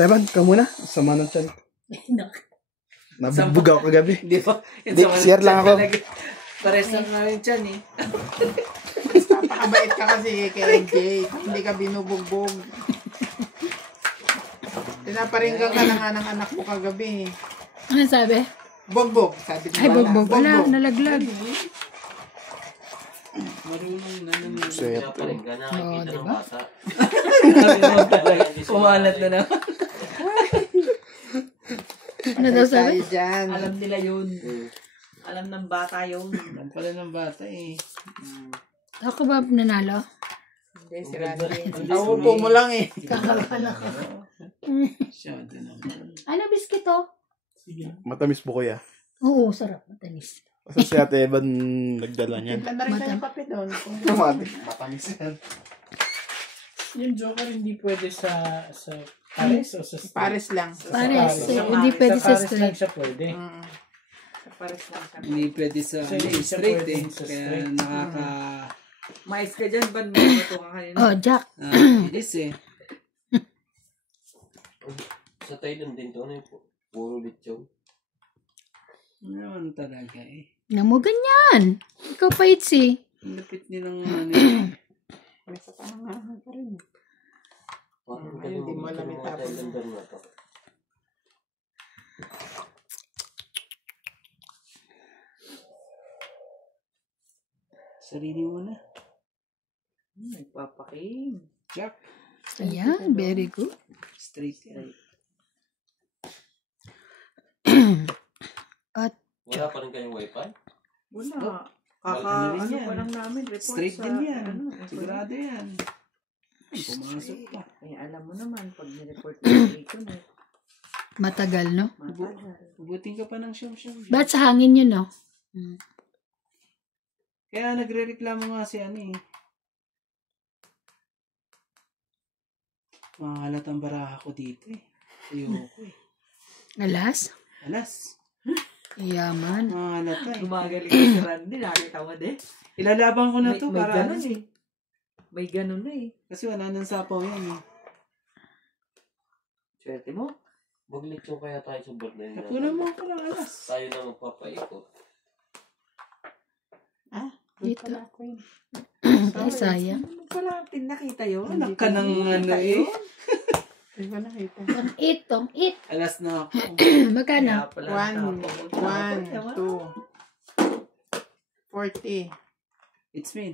Esteban, ka muna. Sama ng tiyan. Nabugbog ako kagabi. Di ba? Di, share lang ako. Pares lang namin tiyan eh. Napakabait ka kasi kay MJ. Hindi ka binubugbog. Pinaparinggan ka na nga ng anak ko kagabi. Ano sabi? Bogbog. Sabi niya. Ay, bogbog. Wala, nalaglag. Marunong na naman. Sweet. Oo, diba? Kumalat na naman. Ano daw sabi? Dyan. Alam nila yun. Alam ng bata yun. Alam pala ng bata eh. Ako ba nanalo? Hindi, si Randy. Nauupo mo lang eh. Kakabahan ako. Siyado naman. Ano, biskit to? Matamis po kuya. Oo, sarap. Matamis. Kasi si Ate Evan nagdala niyan. Timpla na rin tayo kape doon. Matamis yan. Yung Joker hindi pwede sa Pares o sa straight? Pares lang. Pares. Hindi pwede sa Pares lang straight. siya pwede. Pares lang. Hindi pwede sa So, hindi siya straight pwede eh. sa Kaya straight. nakaka... Mais ka dyan, ba't may mato ka kanina? Oh, Jack. It is eh. Sa Thailand din to, ano yung puro lechon. Ano talaga eh. Ano mo ganyan? Ikaw pa Itzy. Ang lapit nilang ano eh. May sa panangahan pa rin. Parang Ayun, di mo alam yung mga itapon. Thailander na to. Sarili mo na. Nagpapaking. Jack. Ayan, very good. Straight yan. At Wala pa rin kayong wifi? Wala. Ano rin yan? Pa lang namin. Report Straight sa, din yan. Ano, Sigurado yan. Ay, pumasok pa. Eh, alam mo naman, pag nireport mo dito, matagal, no? matagal. Ubutin ka pa ng siyam-siyam. Ba't sa hangin yun, no? Kaya nagre-reklamo nga si ano eh. Makahalat ang baraha ko dito eh. Ayoko eh. Alas? Alas. Yaman. Makahalata eh. Gumagaling si Randy, nakita mo din. Ilalabang ko na to May para ganun eh. May ganun na eh. Kasi wala nang sapaw yan eh. Swerte mo. Mag-lechon kaya tayo sa birthday natin. Napunan mo ako ng alas. Tayo na magpapaikot. Dito. Ay, sayang. Ano pala nakita yun? Anak ka ng ano eh. Hindi ko nakita. Tong it. Alas na ako. Magkano? 1, 2, 40. It's me.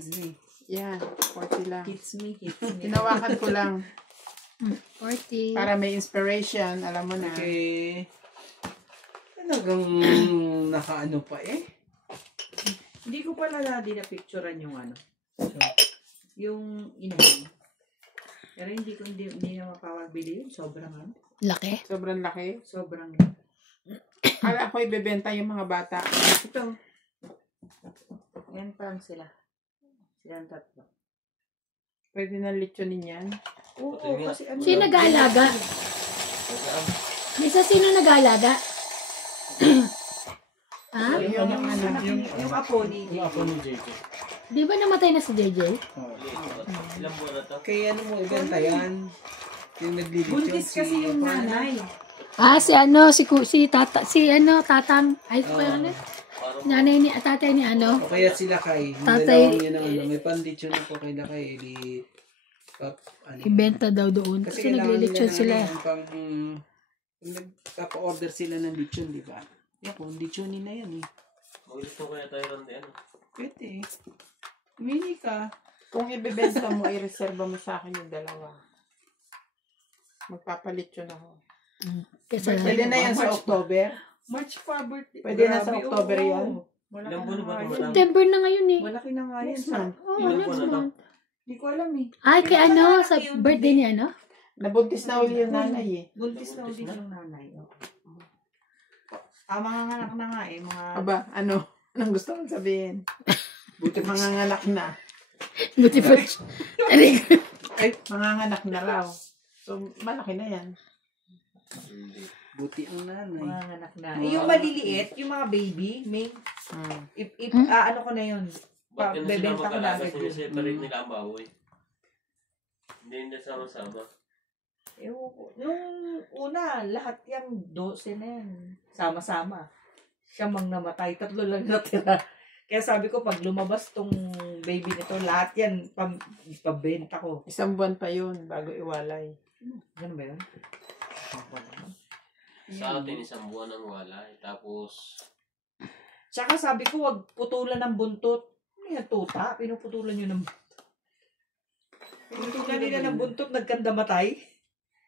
Yan, 40 lang. It's me. Tinawakan ko lang 40. para may inspiration. Alam mo na. Okay. Talagang nakaano pa eh. Hindi ko pala na-picturean yung ano. So, yung inahin. Pero hindi na mapapabili yun. Sobrang ano. Laki. Sobrang laki. Sobrang Kala ko ibebenta yung mga bata. ito. Yan pa lang sila. Silang tatlo. Pwede na lechonin yan. Oo, kasi ano. Sino nag-aalaga? Lisa, sino nag-aalaga? Ha? Yung apo ni Yung ako ni JJ. Di ba namatay na si JJ? Ilang buwan na to? Kaya ano mo ibenta yan? Yung naglilitsyon. buntis kasi yung nanay. Ah, si tatang. Ay, ito pa yun. Nanay ni, tatay ni ano. O kaya sila kay. Tatay- Tatay. Niya ng ano. May panditsyon ako kay Lakay. Di, ano, Ibenta daw doon. Kasi naglilitsyon sila. Pang, kung nagpapa-order sila ng litsyon, di ba? Yan, kung litsyonin na yan eh. Mag-lechon kaya tayo rin ano? Pwede. Humini ka. Kung ibebenta mo, i-reserva mo sa akin yung dalawa. Magpapalit yun ako. Kasi, Pwede na yan sa October. March pa birthday. Pwede na sa Grabe, October oo. yan. Malaki Ilang na buwan ba nga ito, yan. madam? September na ngayon eh. Malaki na nga yan. Next month. Oh, Ilang next buwan na to? month. Hindi ko alam eh. Ay, kay ano, sa birthday ni ano? Nabuntis na uli yung nanay eh. Buntis na ulit yung nanay. Mga anak na nga eh. Mga Aba, ano? Anong gusto mong sabihin? Buti manganganak na. Buti pa. Ay, manganganak na raw. So, malaki na yan. Buti ang nanay. mga anak na. Yung maliliit, yung mga baby, may ano ko na yun. Ba't yun na sila Bebenta ko na mag-alaga? agad yun. Sineseparate nila ang baboy. Hindi sama-sama. Ewan ko. Nung una, lahat yung 12 na yan. Sama-sama. Siya mang namatay. 3 lang natira. Kaya sabi ko, pag lumabas tong baby nito, lahat yan, pabenta ko. 1 buwan pa yun bago iwalay. Ganun ba yun? Sa atin, 1 buwan ang walay. Tapos, Tsaka sabi ko, wag putulan ng buntot. Ano yan, tuta? Pinuputulan nyo ng buntot. Pinutulan nila ng buntot, nagkanda matay.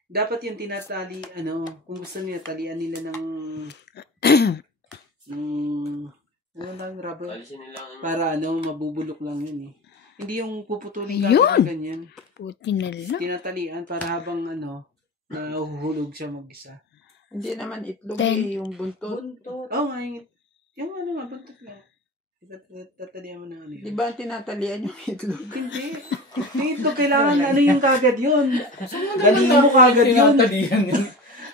Dapat yung tinatali, kung gusto nila, talian nila ng ano lang, rubber. alisin nila ang Para mabubulok lang yun eh. Hindi yung puputulin Ayun. ka ganyan. Puti na lang. Tinatalian para habang nahuhulog siya mag-isa. Hindi naman itlog Ten. yung buntot. Buntot. Oo nga, yung buntot nga. Tatalian mo na ano Di yun. ba tinatalian yung itlog? Hindi. Dito kailangan yung kagad yun. Galing mo kagad yun. Tinatalihan yun.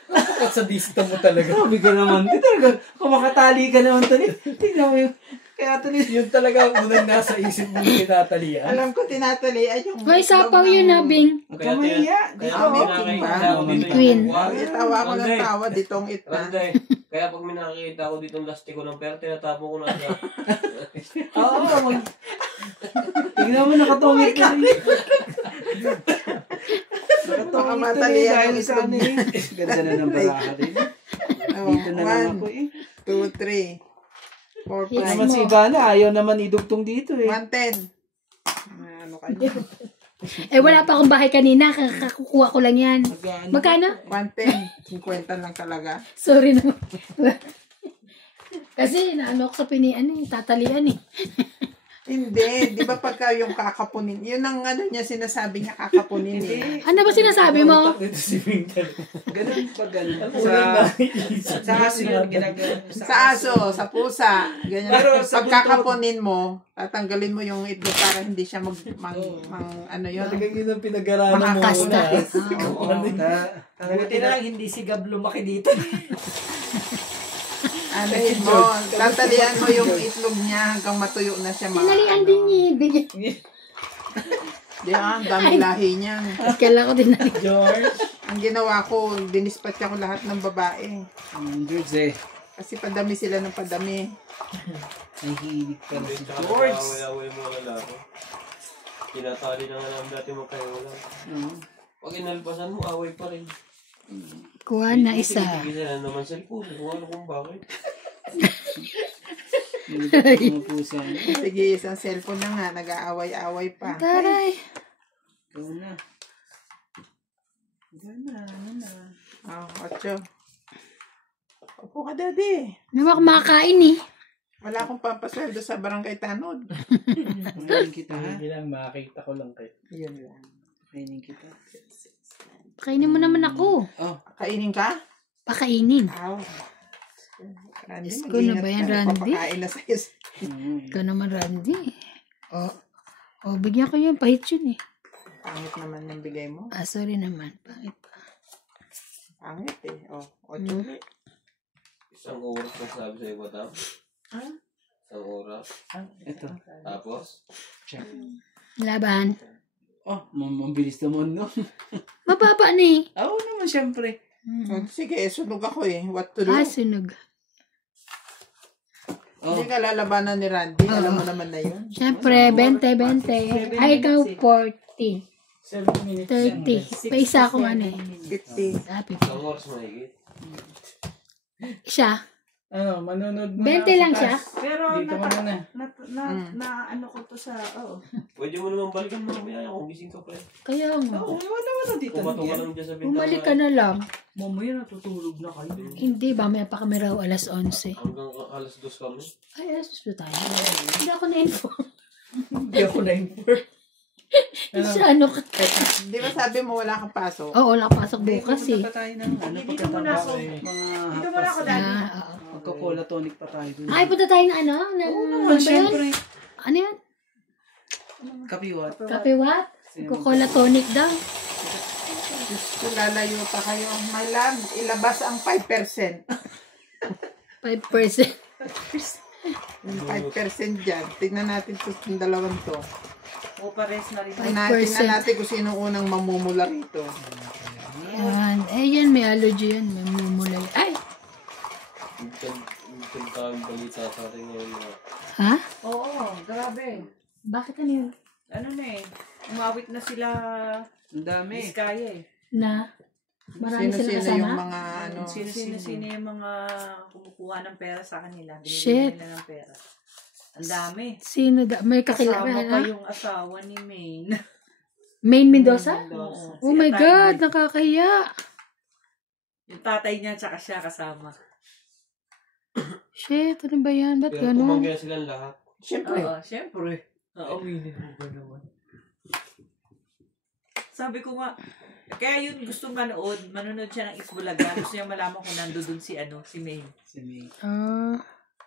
Napakot sa dista mo talaga. Sabi ka naman. Di talaga. Kumakatali ka naman tali. Tingnan mo yung. Kaya tali. Yun talaga ang unang nasa isip mo yung tinatalian. Alam ko tinatalian yung May sapaw yun na, Bing. Huwag ka mahiya. Kaya Ah, pag may nakakita king ako ba? dito Queen. yung wag. Tawa ko ng Randay. tawa ditong itna. Randay. Kaya pag may nakakita ako dito ng lastiko ng pera, tinatapo ko na siya. Oo. Tingnan mo nakatungit ka rin. Baka Nakatungit ka rin matalian dahil yung sa itlog ano eh. Ganda na ng baraha rin. Oh, Dito na lang 1, ako eh. 2, 3, 4, Hits Naman 5, si Ivana, ayaw naman idugtong dito eh. 110. Ano kayo? Wala pa akong bahay kanina. Kakakuha ko lang yan. Magkano? 110. 50 lang talaga. Sorry naman. Kasi naano ko sa tatalian eh. Hindi. Di ba pagka yung kakapunin, yun ang niya sinasabi niya kakapunin eh. Ano ba sinasabi mo? Dito si Winter. Ganun pa ganun. Sa Sa aso yun, ginagawa. Sa aso, sa pusa, ganyan. Pero sa Pagkakapunin mo, tatanggalin mo yung itlog para hindi siya ano yun. Talagang yun ang pinag-aralan mo. Makakasta. Buti na lang, hindi si Gab lumaki dito. Ano yun mo, tatalian mo yung itlog niya hanggang matuyo na siya. Tinalian din niya. Bigyan. Di dami lahi niya. Kailan ko tinalian. George. Ang ginawa ko, dinispatch ako lahat ng babae. George eh. Kasi padami sila ng padami. Nahihilig ka na si Tsaka George. away-away mo na lalaki. Tinatali na nga namin dati magkahiwala. Pag inalpasan mo, away pa rin. Kuha na isa. Tigil-tigil na naman cellphone. Kung ano kung bakit. Mga pusa. Sige, isang cellphone na nga, nag-aaway-aaway pa. Taray. Ikaw na. Ano na. Oh, 8. Opo ka, daddy. Hindi mo ako makakain eh. Wala akong pampasweldo sa barangay Tanod. Kainin kita ha. Hindi lang, makakita ko lang kayo. Yun lang. Kainin kita. Pakainin mo naman ako. Oh. Kainin ka? Pakainin. Aw. Randy, Diyos ko, ano ba yan, Randy? Papakain na sa'yo. Ikaw naman, Randy. Bigyan ko yun. Pahit yun eh. Pangit naman yung bigay mo. Sorry naman. Pangit pa. Pangit eh. Oh, 8. Isang oras na sabi sa iba tao. Isang oras. Ito. Tapos, Laban. Oh, mabilis naman no. Mababa na eh. Oo naman, syempre. Oh, sige, sunog ako eh. What to do? Sunog. Oh. Hindi ka lalabanan ni Randy. Alam mo naman na yun. Siyempre, 20. Ay, ikaw 40. 7 minutes. 30. Pa isa akong ano eh. 50. Happy. isang oras mahigit. Siya. Ano, manunod mo 20 na lang sa siya. taas. Pero Dito ka muna. na ano ko to sa, Pwede mo naman balikan mamaya kung gising ka pa eh. Kaya nga. Oo, wala na dito. Pumatok ka lang dyan sa bintana. Bumalik ka na lang. mamaya natutulog na kayo. Hindi ba? May pa kami raw alas 11. Hanggang alas 2 kami. Ay, alas 2 tayo. Hindi ako na-inform. Hindi ako na-inform. Sa ano ka? Di ba sabi mo wala kang pasok? Oo, wala pasok bukas eh. Pumunta pa tayo ng ano Dito muna ako. mga Dito muna ako, Daddy. Oo. Magka-cola tonic pa tayo dun. Ay, punta tayo na ano? Oo Ano naman, ba yun? syempre. Ano yun? Kapiwat. Kape what? Coca-Cola tonic daw. Diyos ko, lalayo pa kayo. My love, ilabas ang 5%. 5%. Yung 5% dyan. Tignan natin yung dalawang to. O pares na rin. Tignan natin kung sino unang mamumula rito. Yan. Eh, yan. May allergy yan. May mumulay. Ay! Yung tawag balita sa atin ngayon na Ha? Oo, grabe. Bakit ano yun? Ano na eh. Umawit na sila Ang dami. Biskaya eh. Na? Marami sila Sino-sino yung kasama? mga ano. Sino-sino yung mga kumukuha ng pera sa kanila. Shit. Binibigyan nila ng pera. Ang dami. Sino da? May kakilala Kasama pa na? yung asawa ni Maine. Maine Mendoza? Mendoza. Oh Si my Atay God, Maine. nakakahiya. Yung tatay niya tsaka siya kasama. Shit, ano ba yan? Ba't pero gano'n? tumanggi na silang lahat. Siyempre. Oo, syempre. Aminin mo ba naman? Sabi ko nga, kaya yun gustong manonood siya ng Isbulaga. Gusto niya malaman kung nandoon si Maine. Si May. Ah,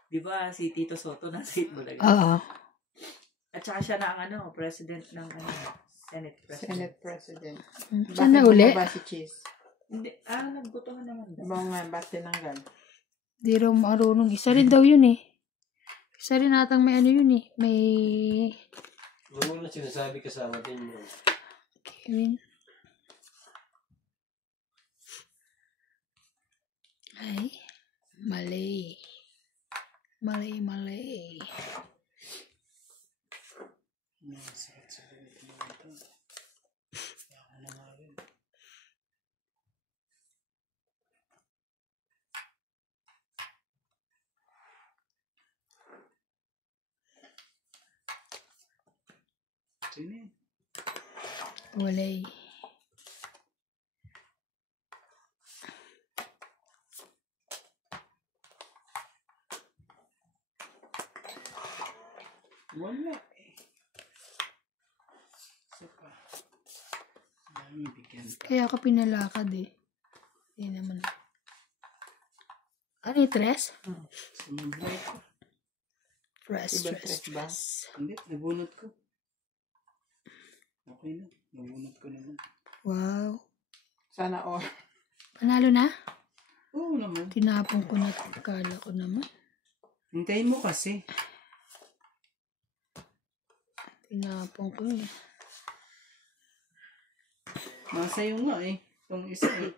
Di ba, si Tito Soto nasa Isbulaga. oo. At saka siya na ang president ng Senate president. Senate President. Saan na uli? Bakit si Cheese? Hindi, nagbutuhan naman daw. Ibang nga, ba't tinanggal? Di raw marunong. Isa rin daw yun eh. Isa rin atang may ano yun eh. May... Noong una sinasabi kasama din yun. Kevin. Ay. Mali. Mali. Sakit sa bulit mo ito. Ako na nga rin. Sino yun? Walay. Wala eh. Isa pa. Dami bigyan. Kaya ako pinalakad eh. Hindi naman. Ano yung tres? Sumabay ko. Ibang tres ba? Hindi, nabunot ko. Okay na. Nabunot ko naman. Wow. Sana all. Panalo na? Oo naman. Tinapon ko na. Kala ko naman. Hintayin mo kasi. Tinapon ko eh. Masayo nga eh. Itong isa eh.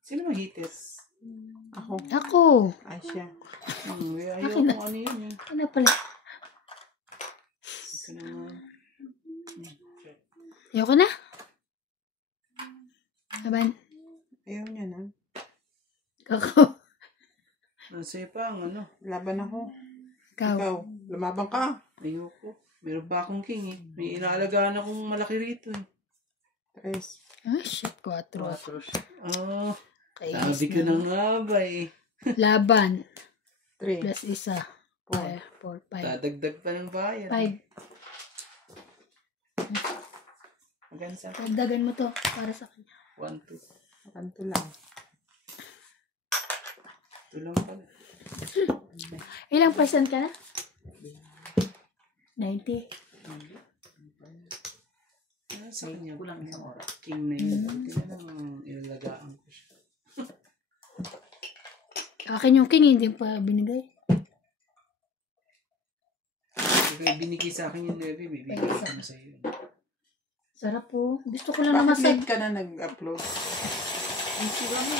Sino mag-hitters? Ako. Ako! Ay, siya. Ayaw Akin na. kung ano yun eh. Ano pala? Ito naman. Ayoko na. Laban. Ayaw niya na. Ako. Nasa'yo pa ang ano. Laban ako. Ikaw. Ikaw. Lumabang ka. Ayoko. Meron pa akong king eh. May inaalagaan akong malaki rito eh. Tres. Ah, shit. 4. Oh, Kainis sabi ko na. na nga ba eh. Laban. Three. Plus isa. 4, 5. Dadagdag pa ng bayan. 5. Maganda. Dagdagan mo to para sa kanya. 1, 2. Kanto lang. Ito lang pala. Ilang percent ka na? 90. Sa kanya. Kulang isang oras. King na yun. Hindi na lang ilalagaan ko siya. Akin yung king, hindi pa binigay. Kaya binigay sa akin yung 9, bibigay ko na sa iyo. Sarap po. Gusto ko lang naman Bakit sa... late ka na nag-upload? Ang sila mo.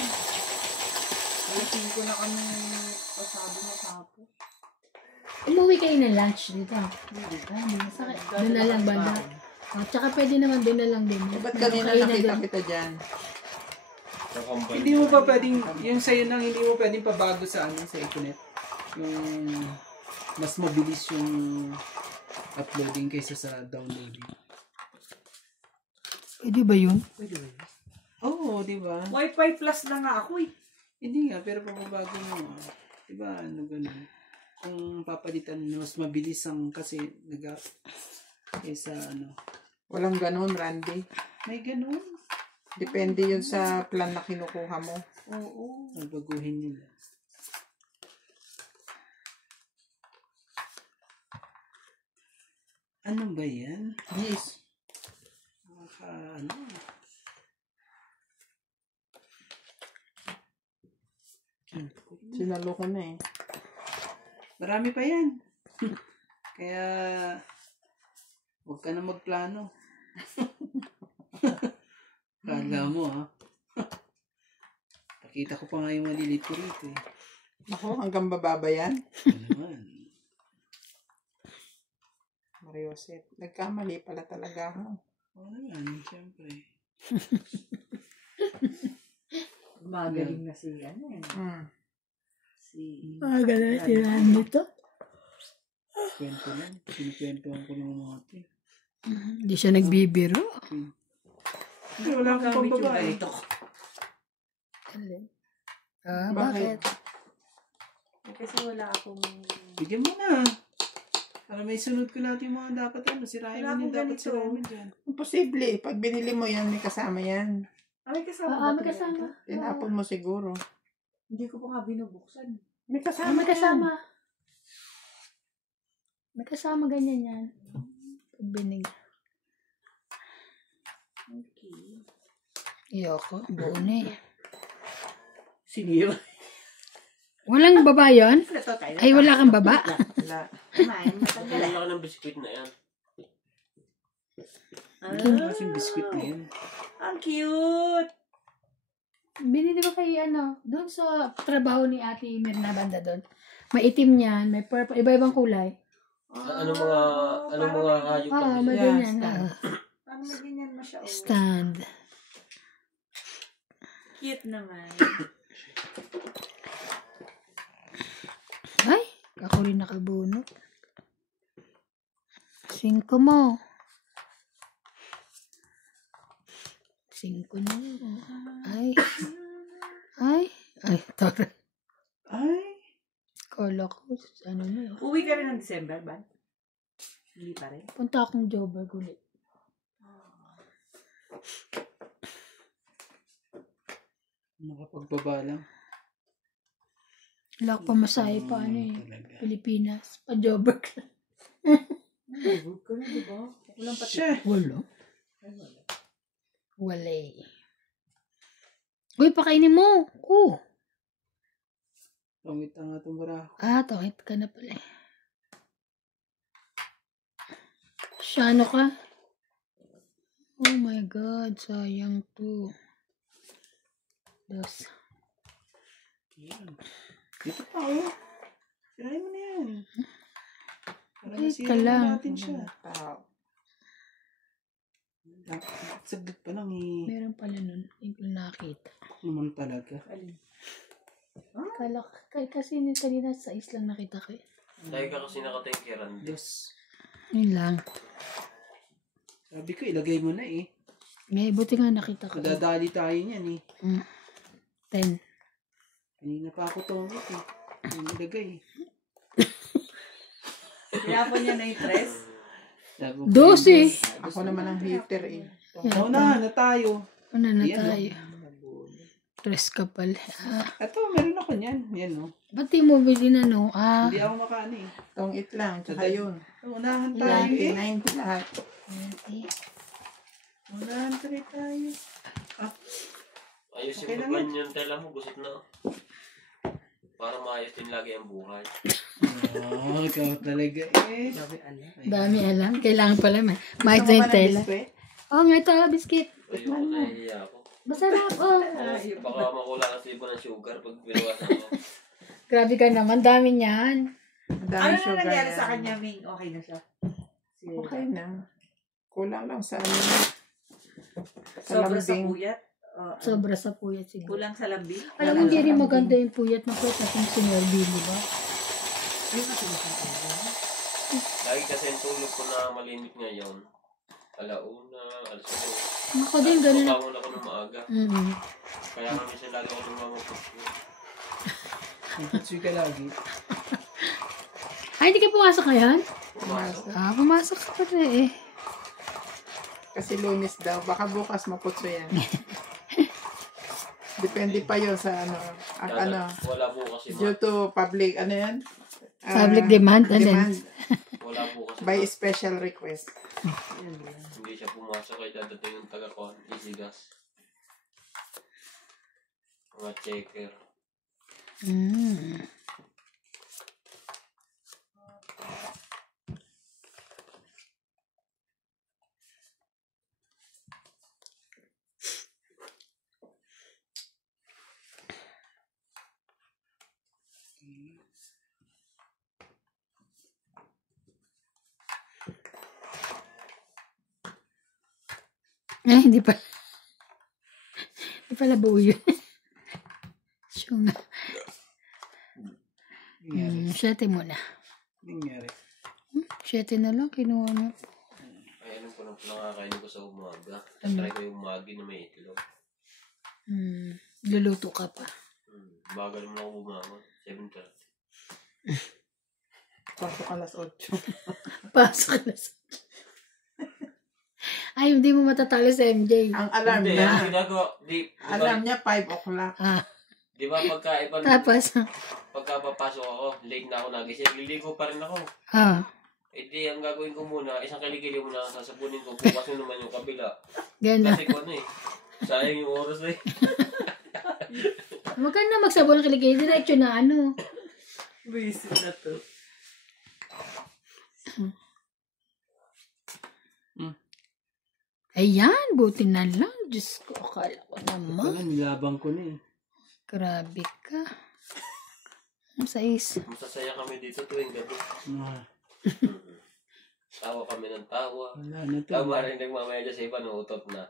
Waiting ko na kami pasado na tapos. Umuwi kayo ng lunch dito. Hindi masakit. Doon na lang banda. Oh, tsaka pwede naman doon na lang din. Ba't kanina Kayo na nakita doon. kita dyan? Kakambal. Hindi mo pa pwedeng, yung sa'yo nang hindi mo pwedeng pabago sa ano, sa Econet. Yung mas mabilis yung uploading kaysa sa downloading. Pwede ba yun? Oo, di ba? Wi-Fi plus na nga ako eh. Hindi nga, pero pababago mo. Di ba, ano ganun. Kung papalitan, mas mabilis ang kasi kaysa ano. Walang ganun, Randy. May ganun. Depende yun sa plan na kinukuha mo. Oo. Baguhin nila. Ano ba yan? Yes. Ano? Sinalo ko na eh. Marami pa yan. Kaya, huwag ka na magplano. Kala mo, ha? Pakita ko pa nga yung malilit ko rito, eh. Ako, hanggang baba ba yan? Ano naman? Mariosep, nagkamali pala talaga ako. Oo yan, siyempre. Magaling na si ano eh. Si... Ganun, tirahan nito. Kwento lang. Pinukwentuhan ko ng mga ate. Hindi siya nagbibiro. Hindi, wala akong Gamit yung pambabae. ganito. Bakit? Kasi wala akong... Bigyan mo na. Para may sunod ko lahat yung mga dapat sirahin Wala mo yung akong dapat ganito. sirahin mo dyan. Imposible. Pag binili mo yan, may kasama yan. May kasama Oo, ba may ito? kasama. Tinapon mo siguro. Hindi ko pa nga binubuksan. May kasama May yan. kasama. May kasama ganyan yan. Pag binig. Okay. Iyoko, buo na eh. Sino yun? Walang baba yun? Ito tayo. Ay, wala kang baba? Wala. Kumain, matanggal. Ang laki ng biskuit na yan. Kasing biscuit na yun. Ang cute! Binili ko kay doon sa trabaho ni Ate Mirna banda doon. May itim yan, may purple, iba-ibang kulay. Anong mga hayop na May Yeah, ganyan. stand. Paano may ganyan mo siya? Oh. Stand. Cute naman. Ay, ako rin nakabunot. 5 mo. 5 na. Ay. Tara. Ay! Kala ko, ano na yun. Uwi ka rin ng December ba? Hindi pa rin. Punta akong Joburg ulit. Nakapagbaba lang. Wala ko pa masahe pa, Talaga. Pilipinas. Pa Joburg. Huwag ka na, diba? Walang pati. Siya! Wala. Wala eh. Uy, pakainin mo. Pangit ang atong barako. Tawid ka na pala eh. Siyano ka? Oh my God, sayang to. Dos. Yan. Dito pa, oh. Sirahin mo na yan. Para Ay, masira ka lang. na natin siya. Tao. Saglit pa lang eh. Meron pala nun. Hindi ko nakita. Naman talaga. Kala kasi kanina sa islang nakita ko eh. Dahil ka kasi nakatingkiran. Dos. Yun lang. Sabi ko, ilagay mo na eh. May buti nga nakita ko. Madadali tayo niyan eh. 10. Kanina pa ako tongit eh. Yung ilagay eh. Kaya po niya na yung tres. 12. Ako naman ang hater eh. Naunahan na tayo. Ano na Yan, tayo? Tres ka pala. Ito, meron ako niyan. Yan no. Ba't di mo bilhin ano? Hindi ako makaano eh. Tong it lang, tsaka yun. Unahan tayo eh. 90 lahat. Unahan tayo. Ayusin Okay mo lang ba yung tela mo? Gusot na. Para maayos din lagi ang buhay. Oh, ikaw talaga eh. Dami alam. Kailangan pala may. May Gusto mo ba yung ng tela. biskwit? Oh, nga ito, biscuit. Ayoko, nahihiya ako. Masarap, oh. Baka makula kasi iba ng sugar pag binawasan ko. Grabe ka naman. Dami niyan. Ang Ano dami na sugar nangyari yan. sa kanya, Ming? Okay na siya? Okay na. Kulang lang sa ano. Sa Sobra sa lambing. puyat? Sobra sa puyat siguro. Kulang sa lambing? Alam mo, hindi rin maganda yung puyat ng puyat natin si Nerby, di ba? Yung masimulang Lagi kasi ang tulog ko na malimit ngayon. Alauna, alas 8. Ako din, ganun na. Bumangon ako ng maaga. Kaya nga minsan lagi ako lumamapos. Nagpatsuy ka lagi. Ay, hindi ka pumasok ngayon? Pumasok. Pumasok ka pa rin eh. Kasi Lunes daw. Baka bukas maputso yan. Depende pa yun sa ano. Ano. Wala po kasi Due to public, ano yan? Public demand. Demand Wala po kasi by special request. hindi siya pumasok kaya dadating yung taga-kuhan. Easy gas. Mga checker. Hindi pa. Hindi pala buo yun. Siya nga. Siyete muna. Nangyari. 7 na lang, kinuha mo. Ay, alam ko na nakakain ko sa umaga. Try ko yung magi na may itlog. Luluto ka pa. Bagal mo na ako bumangon. 7:30. Pasok alas 8. Pasok na sa... Ay, hindi mo matatalo sa MJ. Ang alarm Hindi, niya. ang ginagawa, Alarm niya 5 o'clock. di ba Tapos, pagka papasok ako, late na ako nagising, liligo pa rin ako. Eh di, ang gagawin ko muna, isang kiligili muna, sasabunin ko, bukas mo naman yung kabila. ganda. Kasi ko sayang yung oras eh. Huwag ka na magsabon ng kiligay. Diretso na ano. Visit na to. Ayan, buti na lang. Diyos ko, akala ko naman. Wala, nilabang ko na eh. Grabe ka. Ang sais. Masasaya kami dito tuwing gabi. Ah, Tawa kami ng tawa. wala na to. Tama rin nagmamaya dyan sa iba, nautot na.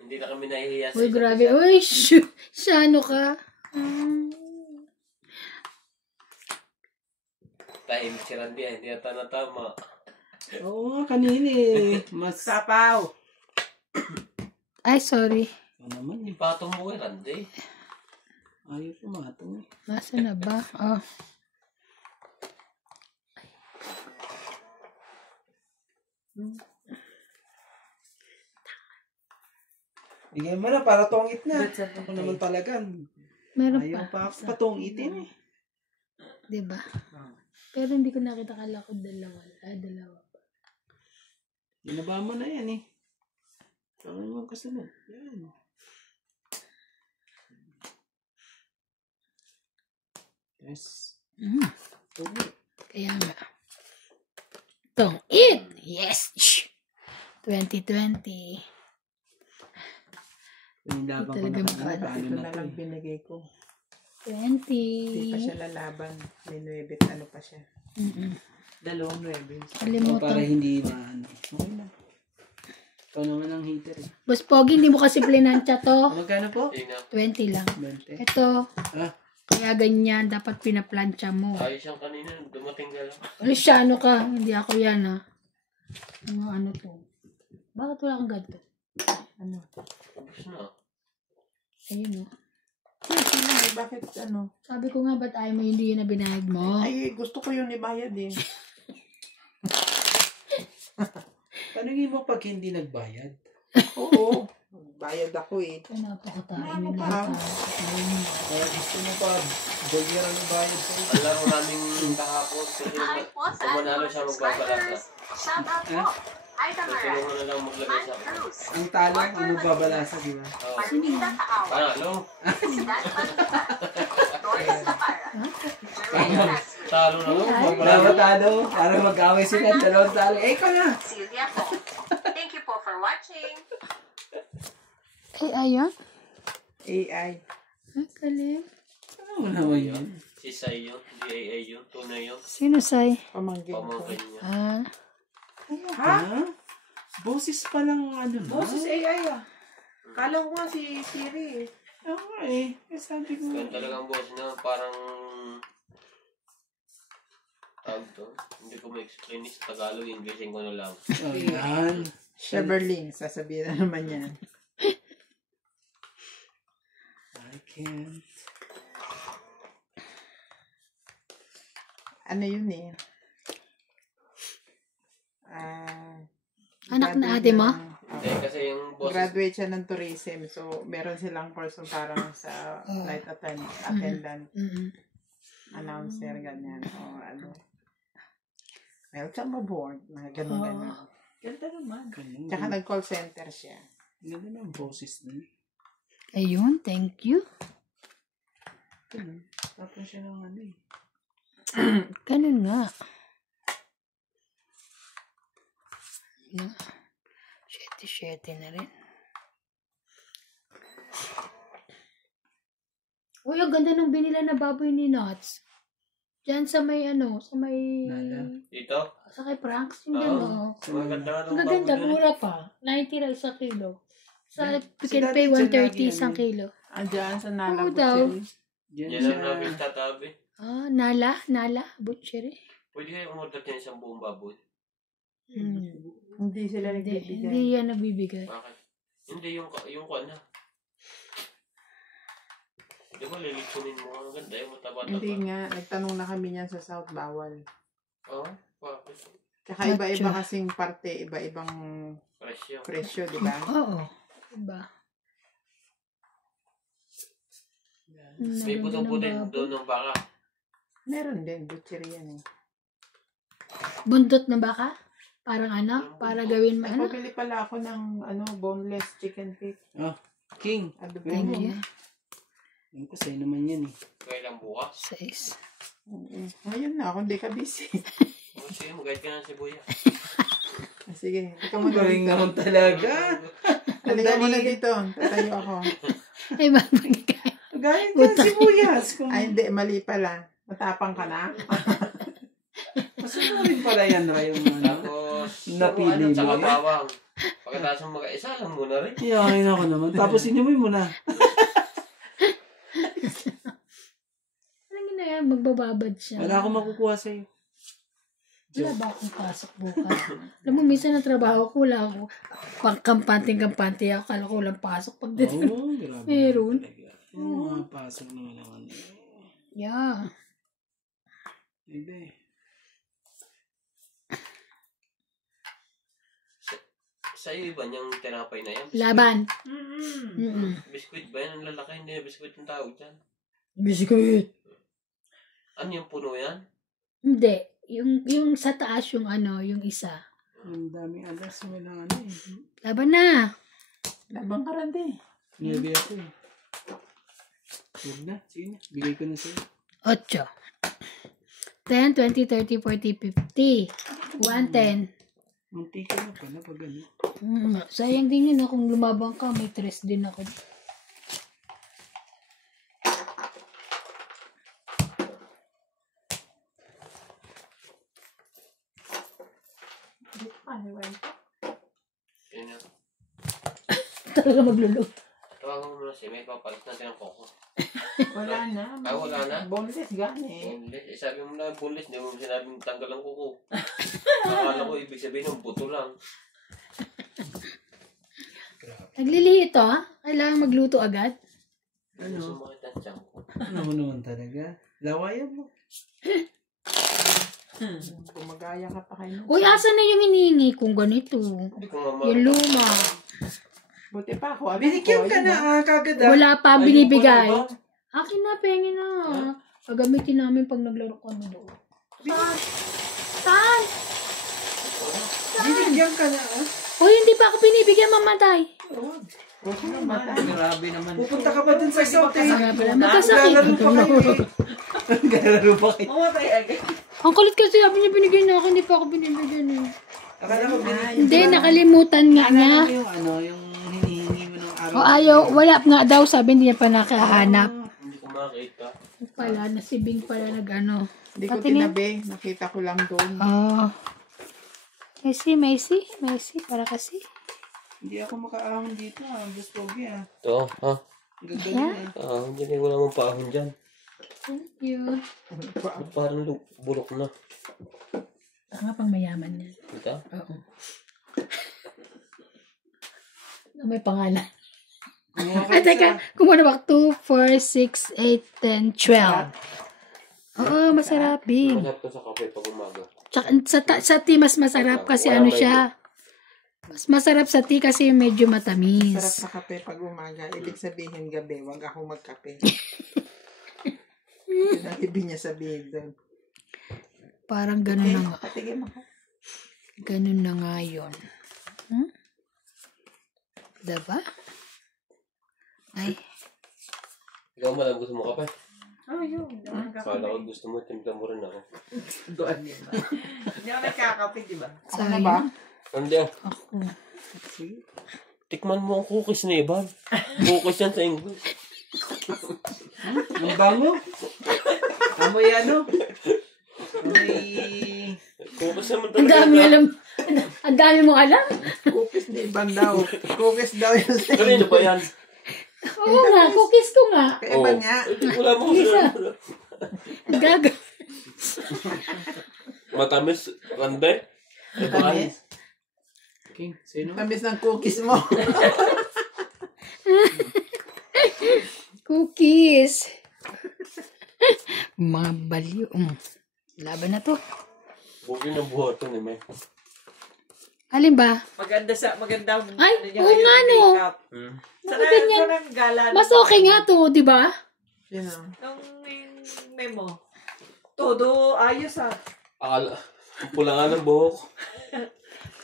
Hindi na kami nahihiya sa Uy, isa't grabe. isa. Uy, Shano ka. Tahimik si Randy, hindi ata natama. Oo nga, kanina eh. Mas... Sapaw. Ay, sorry. Ano naman eh. Ipatong mo kay Randy. Ayaw pumatong eh. Nasa na ba? Oh. Bigay mo na para tongit na. That's okay. Ako naman talaga. Meron Ayaw pa. pa ako patongitin eh. Diba? Pero hindi ko nakita kala ko dalawa. Dalawa pa. Ginaba mo na yan eh. Saka naman kasunod. Yan. Yes. Kaya nga. Tong it! Yes! Shh! 2020. Yung labang ko Talaga na mukha kanina. Paano Ito na na to lang eh. binigay ko. 20. Hindi pa siya lalaban. May 9 ano pa siya. 2 9. O, Kalimutan. para hindi maano. Okay na. Ikaw naman ang hater eh. Boss Pogi, hindi mo kasi plinansya to. Magkano po? Yun na. 20 lang. 20. Ito. Ah. Kaya ganyan. Dapat pinaplansya mo. Ayos yung kanina, dumating ka lang. Luciano ka. Hindi ako yan, ha. Ano to? Bakit wala kang ganito? Ano? Tapos na. Ayun, oh. Ay, bakit ano? Sabi ko nga, ba't ayaw mo hindi yun na binayad mo? Ay, gusto ko yung ibayad eh. Tanungin mo pag hindi nagbayad. Oo. Bayad ako eh. Ay, napakatain Ano yung pa? lahat. Ayun. Kaya gusto mo pa, bayaran ng bayad sa'yo. Ang laro namin kahapon, kasi manalo siya magbabalasa. Shout out po. Ay, So, Tamara. tulungan na lang maglagay sa Man Cruz. Ang talo, ang magbabalasa, di ba? Oh. Marmita Taaw. Panalo. Dan Balita. Doris Lapara. Jermaine Casio. Talo na lang. Wala matalo, para mag-away sila, dalawang talo. Eh, ikaw na! Silvia po. Thank you po for watching. Ay, ayun. AI. Ang galing. Ano mo naman yun? Si Sai yun, DAA yun, tunay yun. Sino, Sai? Pamangkin ko. Pamangkin niya. Ah. Ha? Boses pa lang ano na? Boses AI ah. Kala ko nga si Siri eh. Oo nga eh. Sabi ko. Ganun talagang boss na parang tawag to. Hindi ko ma-explain is Tagalog, Englishin ko na lang. Oh, yan. Sheberling. Sasabihin na naman yan. I can't. Ano yun eh? Anak na ate mo? Hindi, kasi yung boss Graduate siya ng tourism. So, meron silang course parang sa flight attendant, announcer, ganyan. O ano. Welcome aboard. Mga ganun-ganun. Ganda naman. Tsaka nag-call center siya. Ganda ng boses na. Ayun, thank you. Tapos siya ng ano eh. Ganun nga. Yeah. 7 na rin. Uy, ang ganda ng binila na baboy ni Nuts. Diyan sa may sa may... Nala. Dito? Sa kay Franks, yung gano'n. Maganda nga Ang gaganda, mura pa. 90 lang sa kilo. Sa Pick and Pay, dati dyan lagi 130 isang kilo. Andyan sa Nala Oo daw. Butchery. Yan ang namin tatabi. Nala, butchery. Pwede kayo umorder din isang buong baboy. Hindi sila nagbibigay. Hindi yan nagbibigay. Bakit? Hindi, yung kuwan na. Di ba lilitsunin mo? Ang ganda yung mataba-taba. Hindi nga, nagtanong na kami niyan sa South Bawal. Oo, bakit? Tsaka iba-iba kasing parte, iba-ibang Presyo. presyo, di ba? Oo. Diba? May puto-puto doon ng baka. Meron din, butchery yan eh. Bundot na baka? Parang para gawin mo Nagpabili pala ako ng boneless chicken feet. King. Thank you. Yung ko sa'yo naman yan eh. Kailang bukas. 6. Ngayon na, kung di ka busy. Sige, mag-guide ka ng sibuyas. Sige, ikaw mo Galing dito. naman talaga. Halika mo na dito. Tatayo ako. Ay, mapagkakain. Galing ka ng sibuyas. Ay, hindi. Mali pala. Matapang ka na. Masunurin pala yan, Ray. Tapos, Napili tsaka mo. bawang. Pagkatapos mo mag-isa lang muna rin. Iyakin ako naman. Tapos inumin mo na. Alam na yan, magbababad siya. Wala akong makukuha sa'yo. Wala ba akong pasok bukas? Alam mo, minsan na trabaho ko, wala ako. Pang-kampante ako, kala ko walang pasok. Pag dito, Oo, grabe. meron. Yung mga pasok naman. Yeah. Ibe. Sa'yo iba niyang tinapay na yan? Laban. Biskuit ba yan? Ang lalaki, hindi na biskuit ang tawag dyan. Biscuit. Ano yung puno yan? Hindi. Yung sa taas yung yung isa. Ang daming alas. Wala eh. Laban na. Labang karante. Niyabi ako eh. Huwag na. Sige na. Bigay ko na sa'yo. 8. 10, 20, 30, 40, 50. 110. Munti ka na pala pag ano. Sayang din yun kung lumabang ka, may stress din ako. Yun na. Talaga magluluto. Tawagan mo muna siya. May papalit natin ang koko. Wala na. Wala na? Boneless gani. Boneless. Sabi mo na boneless. Hindi mo sinabing tanggal ang kuko. Akala ko ibig sabihin ng buto lang. Naglilihi ito, ha? Kailangan magluto agad. Sumakit ang tiyan ko. Ano mo naman talaga? Lawayan mo. Gumagaya ka pa kayo. Uy, asan na yung hinihingi kong ganito? Hindi ko nga Yung luma. Buti pa ako. Binigyan ka na kagad. Wala pa binibigay. Ayun po, Akin na, pengi na. Gagamitin namin pag naglaro kami doon. Saan? Binigyan ka na. Uy, hindi pa ako binibigyan, mamatay. Buti na mata. Grabe naman. Pupunta ka pa dun sa South eh. Kaya pala, magkasakit. Naglalaro pa kayo eh. Naglalaro pa kayo. Mamatay agad. Ang kulit kasi sabi niya binigay na ako, hindi pa ako binibigyan eh. Akala ko binigyan. Hindi, nakalimutan nga niya. Yung hinihingi mo ng araw. O ayaw, wala nga daw, sabi hindi niya pa nakahanap. Hindi ko makita. Pala, nasibing pala Hindi ko Patingin. tinabi. Nakita ko lang doon. Macy, para kasi. Hindi ako makaahon dito ah. Gusto ko yan. Ito, ha? Gagaling ah. Hindi wala mong paahon dyan. Thank you. Parang bulok na. Nga pang mayaman yan. Ito? Oo. May pangalan. Ay, teka. Kumuha ba? 2, 4, 6, 8, 10, 12. Oo, masarap, Bing. Masarap to sa kape pag umaga. Tsaka, sa tea, mas masarap kasi Wala siya. Mas masarap sa tea kasi medyo matamis. Sarap sa kape pag umaga. Ibig sabihin gabi, wag ako magkape. Yun ang ibig niya sabihin doon. Parang ganun na nga. Patigim ako. Ganun na nga yun. Diba? Ay. Ikaw mo lang gusto mo kape? Yun. Kala ko gusto mo, timpla mo rin ako. Doon yun. Hindi ako nagkakape, di ba? Ako na ba? Hindi ah. Ako. Tikman mo ang cookies ni Ivan. Cookies yan sa English. Ang bango. Amoy ano? Amoy... Focus naman Ang talaga. dami alam. Ang dami mong alam. Cookies ni Iban daw. Cookies daw yung sa Kanino ba yan? Oo nga, cookies ko nga. Kay Iban nga. Wala mo Isa. Gaga. Matamis. Rande? Tamis. King, sino? Tamis ng cookies mo. Cookies. Mga baliw. Laban na to. Bugin ng buhaton eh, may. Alin ba? Maganda Ay, oo nga, no. Sana, Bakit yan? sana gala. Mas okay nga to, di ba? Sino? Nung memo. Todo ayos Akala. Ang pula nga ng buhok.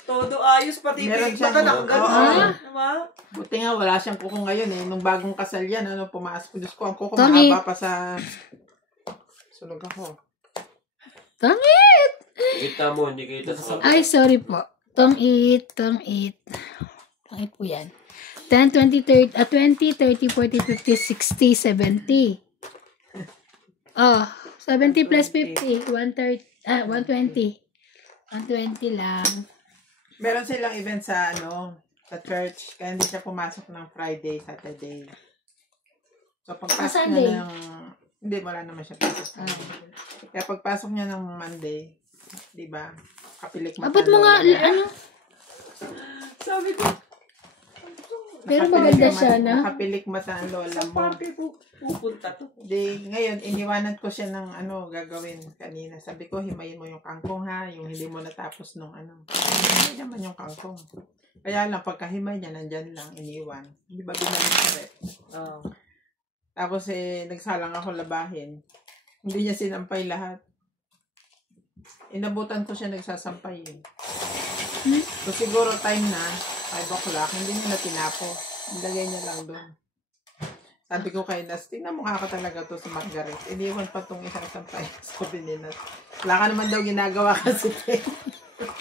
Todo ayos, pati Meron big siyang- baka nakagano. Oo. Diba? Buti nga wala siyang kuko ngayon eh. Nung bagong kasal yan, pumasok. Diyos ko, ang kuko Tangi. mahaba pa sa... Sunog ako. Tangit! Kita mo, hindi kita sa Ay, sorry po. Tong it. Tangit po yan. 10, 20, 30, 20, 30, 40, 50, 60, 70. Oh, 70 plus 50. 130, 120. 120 lang. Meron silang event sa sa church. Kaya hindi siya pumasok ng Friday, Saturday. So, pagpasok Sunday? niya ng... Hindi, wala naman siya pasok. Kaya pagpasok niya ng Monday, di ba? Kapilik mata. Abot mo nga, ano? Sabi ko, Pero maganda siya, na? Nakapilik mata ang lola sa mo. party pupunta to. Di, ngayon, iniwanan ko siya ng gagawin kanina. Sabi ko, himayin mo yung kangkong ha, yung hindi mo natapos nung Himay naman yung kangkong. Kaya lang, pagkahimay niya, nandyan lang, iniwan. Hindi ba binalik sa rep? Oh. Tapos nagsalang ako labahin. Hindi niya sinampay lahat. Inabutan ko siya nagsasampay eh. So siguro time na, 5 o'clock, hindi niya na tinapo. Ilagay niya lang doon. Sabi ko kay Nas, tingnan mo nga ka talaga to si Margaret. Iniwan pa tong isang sampay. Sabi ni Nas, wala ka naman daw ginagawa kasi.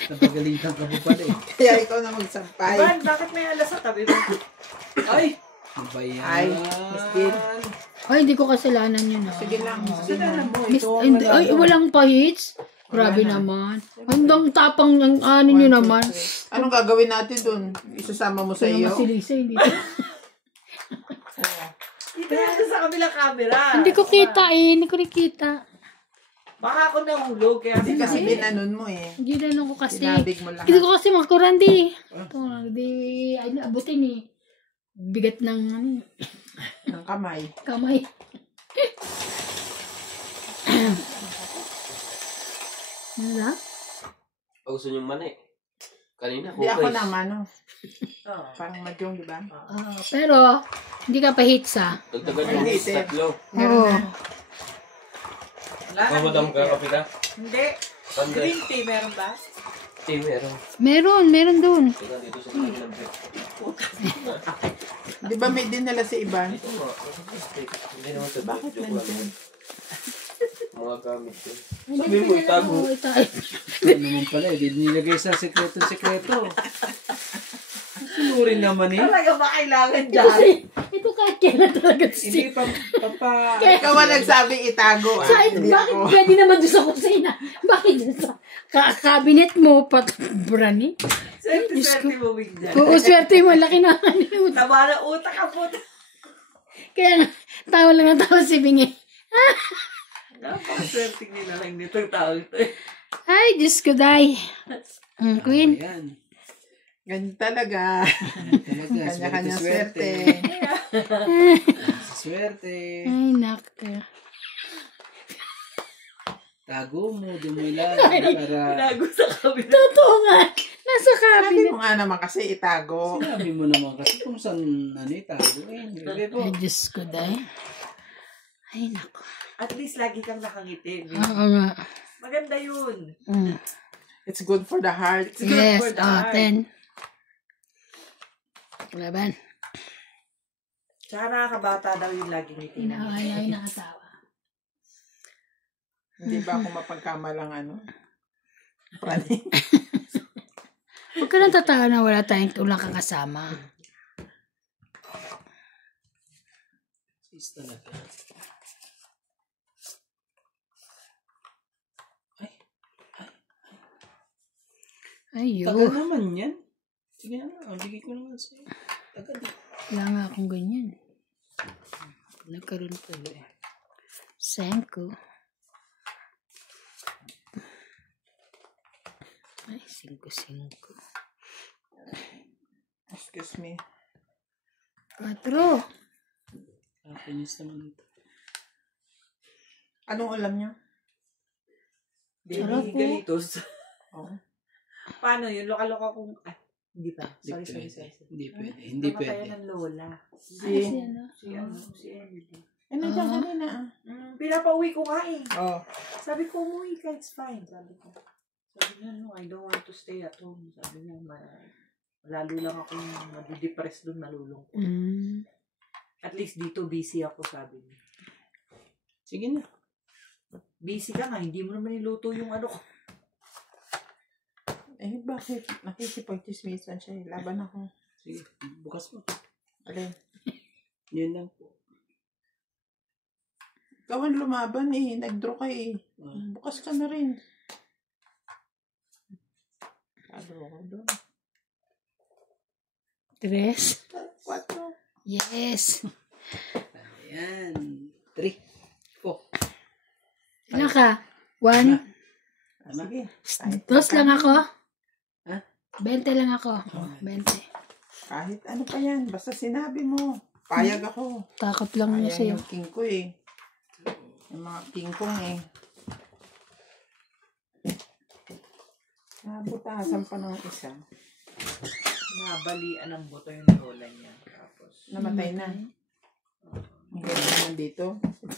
Napagalitan ka po pala eh. Kaya ikaw na magsampay. Ivan, bakit may alas sa tabi mo? Ay! Ano ba yan? Ay, Miss Bill. Ay, hindi ko kasalanan yun, ah. Sige lang. Sige Kasalanan lang. Miss, ay, walang pahits. Grabe Wala na. naman. Hanggang tapang ng ano nyo naman. Anong gagawin natin doon? Isasama mo sa Kaya iyo? masilisa, hindi. Dito yan sa kabilang camera. Hindi ko kita eh. Hindi ko rin kita. Baka ako nahulog. Kaya Hindi kasi binanon mo eh. Ginanong ko kasi. Sinabig mo lahat. Hindi ko kasi makurandi. Ito, di, ay, abutin eh. Bigat ng Ng kamay. kamay. Ano lang? Gusto niyong mani. Kanina, Hindi ako cookies. naman, Oh. Parang madyong, di ba? Pero, hindi ka pahits ah. Dagdagan yung Isip. tatlo. Meron Oo. na. Wala nang Kamadam ka, dito. kapita? Hindi. Pande. Green tea meron ba? Meron. Meron dun. Tingnan dito sa mga ng break. Di ba may dinala si Iban? Ito nga. Hindi naman sa Bakit joke lang. nandyan? Mga gamit ko. Sabi mo, itago. Oo, itago. Ano naman pala eh. Di nilagay sa sekreto. Sinurin naman eh. Talaga ba kailangan Ito, dyan? ito kahit kailan talaga Hindi si... papa... Ikaw ang nagsabing itago. Sa, Hindi bakit ako. pwede naman doon sa kusina? Bakit dun sa kabinet mo brani? Swerte mo wig dyan. Oo, swerte mo. Laki na ano. Tama na utak ka po. Kaya nga, tawa lang ang tawa si Bingi. Napaka-swerte nila lang nitong tao ito eh. Ay, Diyos ko, day. Queen. Ayan. Ganyan talaga. Talaga. Kanya-kanya swerte. Swerte. Ay, nako. Tago mo, dumulan. Para... Pinago sa kabila. Totoo nga. Nasa Sabi cabinet. mo nga naman kasi itago. Sinabi mo naman kasi kung saan tago eh. Hindi po. Ay, Diyos ko, day. Ay, nako. At least lagi kang nakangiti. Oo nga. Maganda yun. Mm. It's good for the heart. It's good Yes, for the heart. 10. Laban. Tsaka nakakabata daw yung laging ngiti. Ay, nakatawa. Hindi ba ako mapagkamalang Prani. Huwag ka nang tatawa na wala tayong ulang kakasama. Sis talaga. Ayo. Tagal naman yan. Sige na nga, bigay ko naman sa'yo. Tagal eh. Wala nga akong ganyan. Nagkaroon pala eh. 5. Ay, 5. Excuse me. 4. Happiness naman ito. Anong ulam niya? Sarap Baby po. galitos. Oh. Paano yun? Loka-loka kung... Ah, hindi pa. Sorry. Hindi pwede. Hindi Namatayan pwede. ng lola. Ay, si ano? Si Emily. Eh, nandiyan kanina ah. Pinapauwi ko nga eh. Oh. Sabi ko, umuwi ka, it's fine. Sabi ko. Sabi niya, no, I don't want to stay at home. Sabi niya, lalo lang ako madidepress doon, malulungkot. At least dito busy ako, sabi niya. Sige na. Busy ka nga, hindi mo naman niluto yung ano ko. Eh, bakit? Nakikipag-chismisan siya eh. Laban ako. Sige, bukas mo. Alin? Yan lang po. Ikaw ang lumaban eh. Nag-draw ka eh. Bukas ka na rin. Nag-draw ko doon. 3. 4. Yes. Ayan. 3. 4. Ilan ka? 1. Sige. 2 lang ako. Ha? 20 lang ako. 20. Kahit ano pa yan. Basta sinabi mo. Payag ako. Takot lang na Ayan sa'yo. yung king ko eh. Yung mga king kong eh. Nabutasan pa ng isa. Nabalian ng buto yung lola niya. Tapos, Namatay na. Ang ganda naman dito.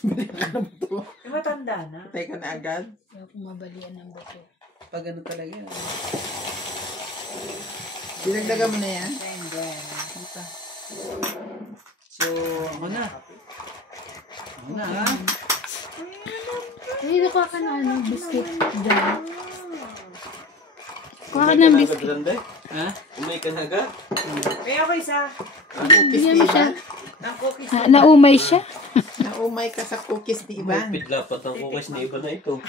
Balik ka na buto. matanda na. Patay ka na agad. Kaya kung mabalian ng bato. Pag ano talaga. Dinagdagan mo na yan? So, ako na. Ako na ha. Ay, nakuha ka na biscuit dyan. Kuha ka ng biscuit. Ha? Umay ka na ga? May ako isa. Bigyan mo siya. Ng cookies. Naumay siya. Naumay ka sa cookies ni Ivan. Pidlapat ang kukis na iba na ito.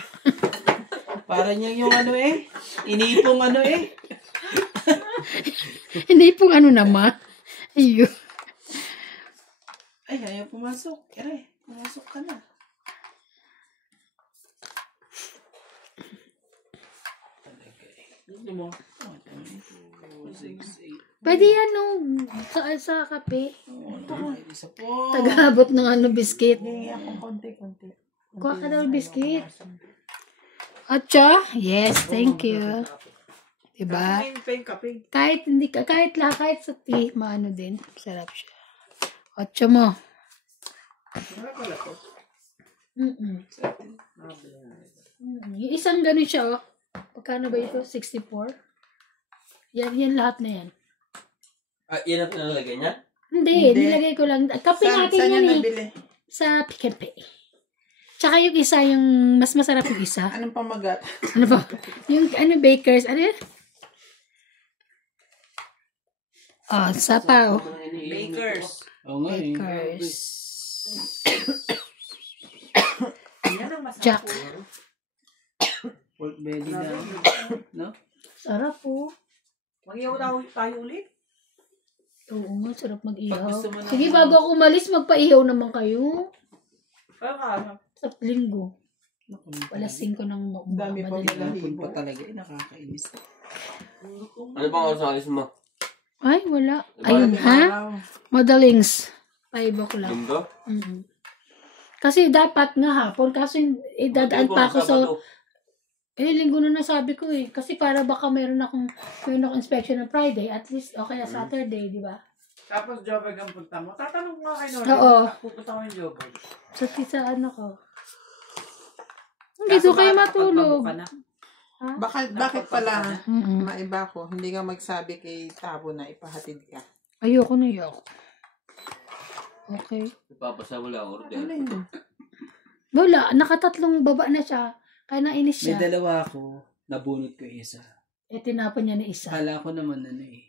Para niyang yung ano eh. Iniipong ano eh. Hindi pong ano naman. Ayun. Ay, ayaw pumasok. Ere, pumasok ka na. Ano mo? 6, 8. Pwede yan sa kape. Isa po. Tagaabot ng biscuit. Hingi ako konti-konti. Kuha ka daw biscuit. Atcha? Yes, thank you. Diba? Kain pa yung kape. Kahit hindi ka, kahit sa tea, maano din. Sarap siya. Atcha mo. Wala pala to. Yung isang ganun siya, oh. Pagkano ba ito? 64? Yan lahat na yan. Ah, yan ang pinalagay niya? Hindi, nilagay ko lang. Kape natin Saan yan yan eh. nabili? Sa Pick and Pay. Tsaka yung isa, yung mas masarap yung isa. Anong pamagat? Ano ba? Yung bakers, ano yun? Oh, sapaw. Bakers. Oo nga eh. Bakers. Yan ang masarap. Jack. Pork belly na. No? Sarap po. Mag-iyaw tayo ulit. Oo nga, sarap mag-ihaw. Pag gusto mo na- Sige, bago ako umalis, magpa-ihaw naman kayo. Pero Sa linggo. Wala 5 ng Dami pa madaling. pala. Hapon pa talaga eh. Nakakainis. Ano bang oras ang alis mo? Ay, wala. Ayun, ha? Madalings. 5 o'clock. Linggo? Kasi dapat nga hapon, kaso dadaan pa ako sa... linggo na nasabi ko eh. Kasi para baka meron akong inspection ng Friday, at least, o kaya Saturday, di ba? tapos Jobberg ang punta mo. Tatanong ko nga kay Nori. Oo. Pupunta ko yung Jobberg. Sa ano ko. Hindi doon kayo matulog. Bakit pala Mm-mm. maiba ko? Hindi ka magsabi kay Tabo na ipahatid ka. Ayoko na ayoko. Okay. Ipapasa mo lang order. Ano yun? Wala, nakatatlong baba na siya. Kaya nainis May siya. dalawa ako. Nabunot ko yung isa. Tinapon niya na isa. Kala ko naman ano eh.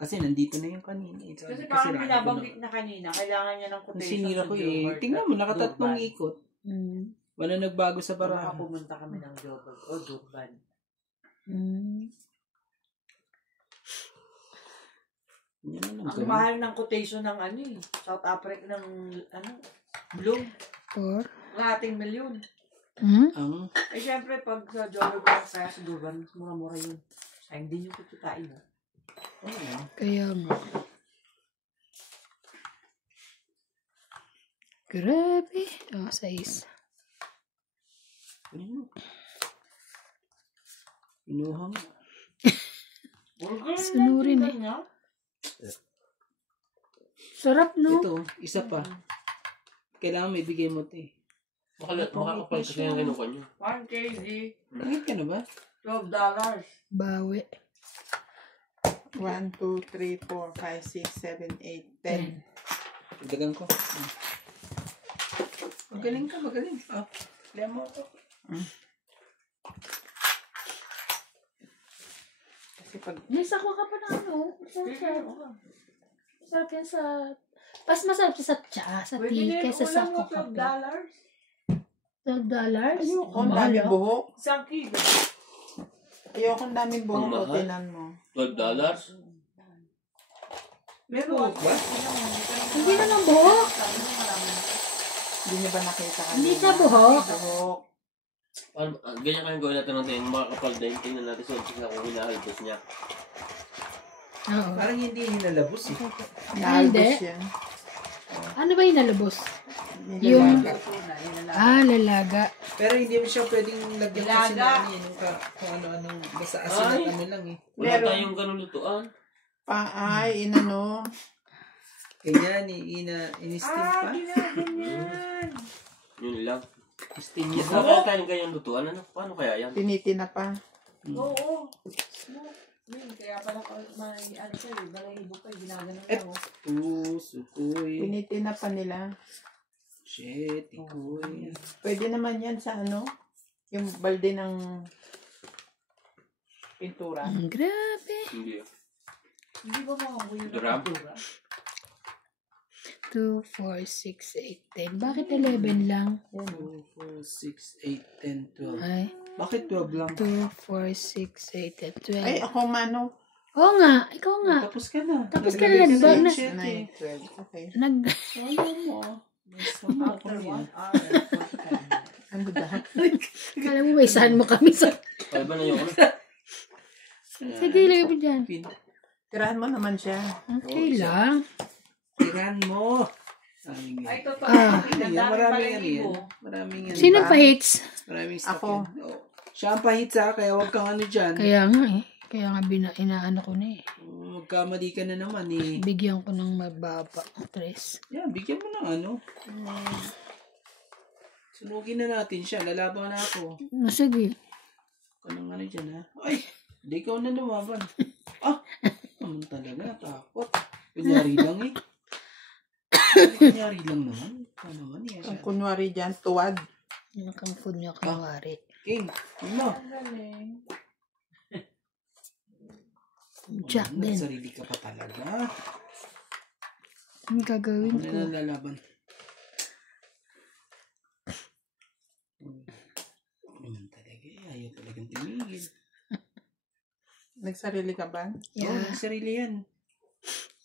Kasi nandito na yung kanina. Eh. Kasi parang binabanggit na kanina, kailangan niya ng quotation Sinira sa ko Jobberg eh. Tingnan mo, at nakatatlong Dugban. ikot. Mm. Wala nagbago sa Baka barahan. pumunta kami ng Jobberg o Dugban. Mm. Yan na lang Ang gawin. mahal ng quotation ng South Africa ng Bloom. 4. Kalahating milyon. Ang Syempre, pag sa Jollibee Bank, kaya sa Durban, mas mura-mura yun. Sayang din yung kukitain. Kaya nga. Grabe. 6. ano mo? Inuha mo. Sunurin eh. Sarap, no? Ito, isa pa. Kailangan may bigay mo ito eh. Makakapal kasi yung kinuha nyo. 1 kg, Nangit ka na ba? $12. Bawi. 1, 2, 3, 4, 5, 6, 7, 8, 10. Dagan ko. Magaling ka, magaling. Ah, lemon ko. Kasi pag Nisa ko ka pa na ano. Masarap yan sa... Mas masarap siya sa tsa, sa tea, kaysa sa $12. kape. $12? ayoko, ang daming buhok. Isang kilo. Ayoko, ang daming buhok. Ang O, mahal. tinan mo. $12? Meron Ba? Hindi naman buhok. Hindi niyo ba nakita kanina? Hindi ka buhok. Buhok. Ganyan kayong gawin natin natin, makakapal din. Tingnan natin sa kung hinahalbos niya. Oo. Parang hindi hinalabos eh. Naalbos yan. Ano ba yung nalubos? Nilalaga. Lalaga. Pero hindi mo siya pwedeng lagyan kasi Ilaga. na yung kung ano-anong basta asin Ay. at ano lang eh. Wala Meron. tayong ganun lutuan. Paay, inano. Kaya in-steam pa. Ginaganyan. Yun lang. Steam niya. Wala tayong ganyan lutuan. Ano? Paano kaya yan? Tinitina pa. Oo. Kaya pala may balahibo pa, ginaganon Et. lang. Sukoy. Tinitina pa nila. Shit, ikoy. Pwede naman yan sa ano, yung balde ng pintura. Grabe. Hindi. Hindi ba makakuha yung Drum? pintura? 2, 4, 6, 8, 10. Bakit 11 lang? 2, 4, 6, 8, 10, 12. Ay, Bakit 12 lang? 2, 4, 6, 8, 10, 12. Ay, ako mano. Oo nga, ikaw nga. Tapos ka na. Tapos ka na, Naglagay ba- ng na- shit eh. 9, 12. Okay. Nag... Ayaw mo. Masama ko After yan. 1 hour and 45 minutes. Ano ba? Kala mo, may isahan mo kami sa... Kaya ba na yung ano? Sige, lagay mo dyan. Tirahan mo naman siya. Okay lang. Tiran mo. Sabi nga. Ay, totoo. Ah. Ang Yan, daming maraming ano yan. balahibo. Maraming yan. Sino Diba? pa hits? Maraming stock Ako. yan. Oh. Siya ang pahit sa kaya huwag kang ano dyan. Kaya nga eh. Kaya nga inaano ko na eh. Magkamali ka na naman eh. Bigyan ko ng mababa. 3. Yan, bigyan mo ng ano. Sunugin na natin siya. Lalaban na ako. Sige. Kanang ano dyan ha. Ay, hindi ikaw na lumaban. Ah, naman talaga. Takot. Kunyari lang eh. Kunyari lang naman. Ano naman yan siya. Kung kunwari dyan, tuwad. Yung kang food niya kumari. King, ano? Jack Ano, din. sarili ka pa talaga. Ang gagawin Ano ko? na lalaban? Naman talaga eh. Ayaw talagang tumigil. Nagsarili ka ba? Oo, Yeah. sarili yan.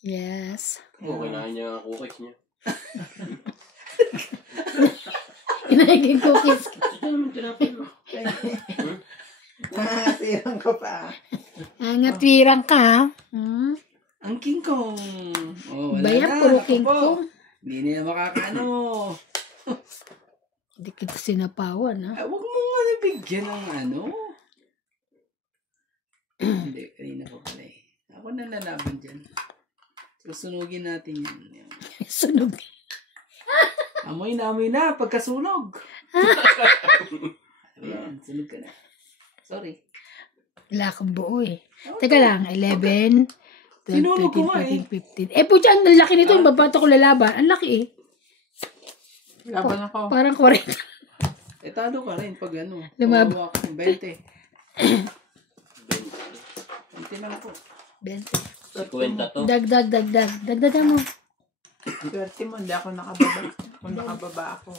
Yes. Okay na niya ang cookies niya. Kinahiging cookies. Ito naman tinapin mo. Tirang ka pa. Angatwirang ka. Hmm? Ang King Kong. Oh, wala Bayan, na. puro Ako King po. Kong. Hindi na makakaano. Hindi kita sinapawan, ha? Ah, huwag mo nga nabigyan ng ano. Hindi, kanina pa pala eh. Ako na lalaban dyan. Susunugin natin yan. Sunog. Amoy na pagkasunog. Ayan, sunog ka na. Sorry. Wala akong buo eh. Teka lang, 11, 12, Sinunog ko 13, nga eh. 14, 15. Eh, putya, ang laki nito. Yung babato ko lalaban. Ang laki eh. Laban ako. Parang 40. Eh, talo ka rin pag ano. Lumab- Kawawa ka, 20. 20 lang ako. 20. 50 to. Dagdag. Dagdagan mo. Swerte mo, hindi ako nakababa. Kung nakababa ako.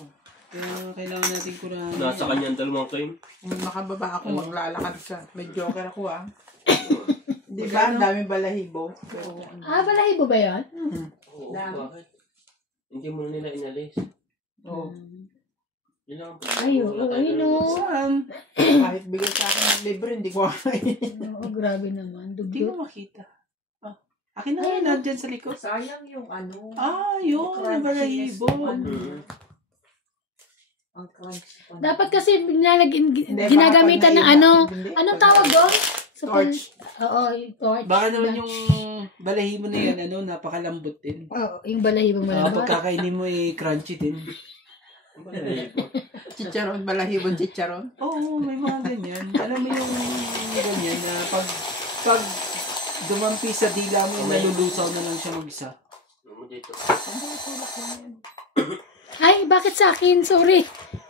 Kaya kailangan natin kurang. Nasa kanyang dalawang claim. Kung nakababa ako, maglalakad ka. May joker ako ah. Di ba? Ang daming balahibo. Pero, Balahibo ba yan? Oo, Dami. bakit? Hindi mo nila inalis. oh. Yun lang. Ay, oo, ayun o. Saan? Kahit bigay sa akin ng libre, hindi ko kakain. Oo, grabe naman. Hindi Dugyot. mo makita. Akin na yan, nandyan sa likod. Sayang yung ano. Yun, yung crunchiness balahibo. ng ano. Mm. Ang crunchy pa. Dapat kasi Hindi, ginagamitan baka ng pag ano. naiba, hindi. Anong tawag doon? Torch. Oo, yung torch. Baka naman yung balahibo na yan, napakalambot din. Oo, yung balahibo mo naman. Pagkakainin mo crunchy din. Chicharon, balahibon chicharon. Oo, may mga ganyan. Alam mo yung ganyan na pag dumampi sa dila mo, nalulusaw na lang siya mag-isa. Ano mo dito? Ay, bakit sa akin? Sorry.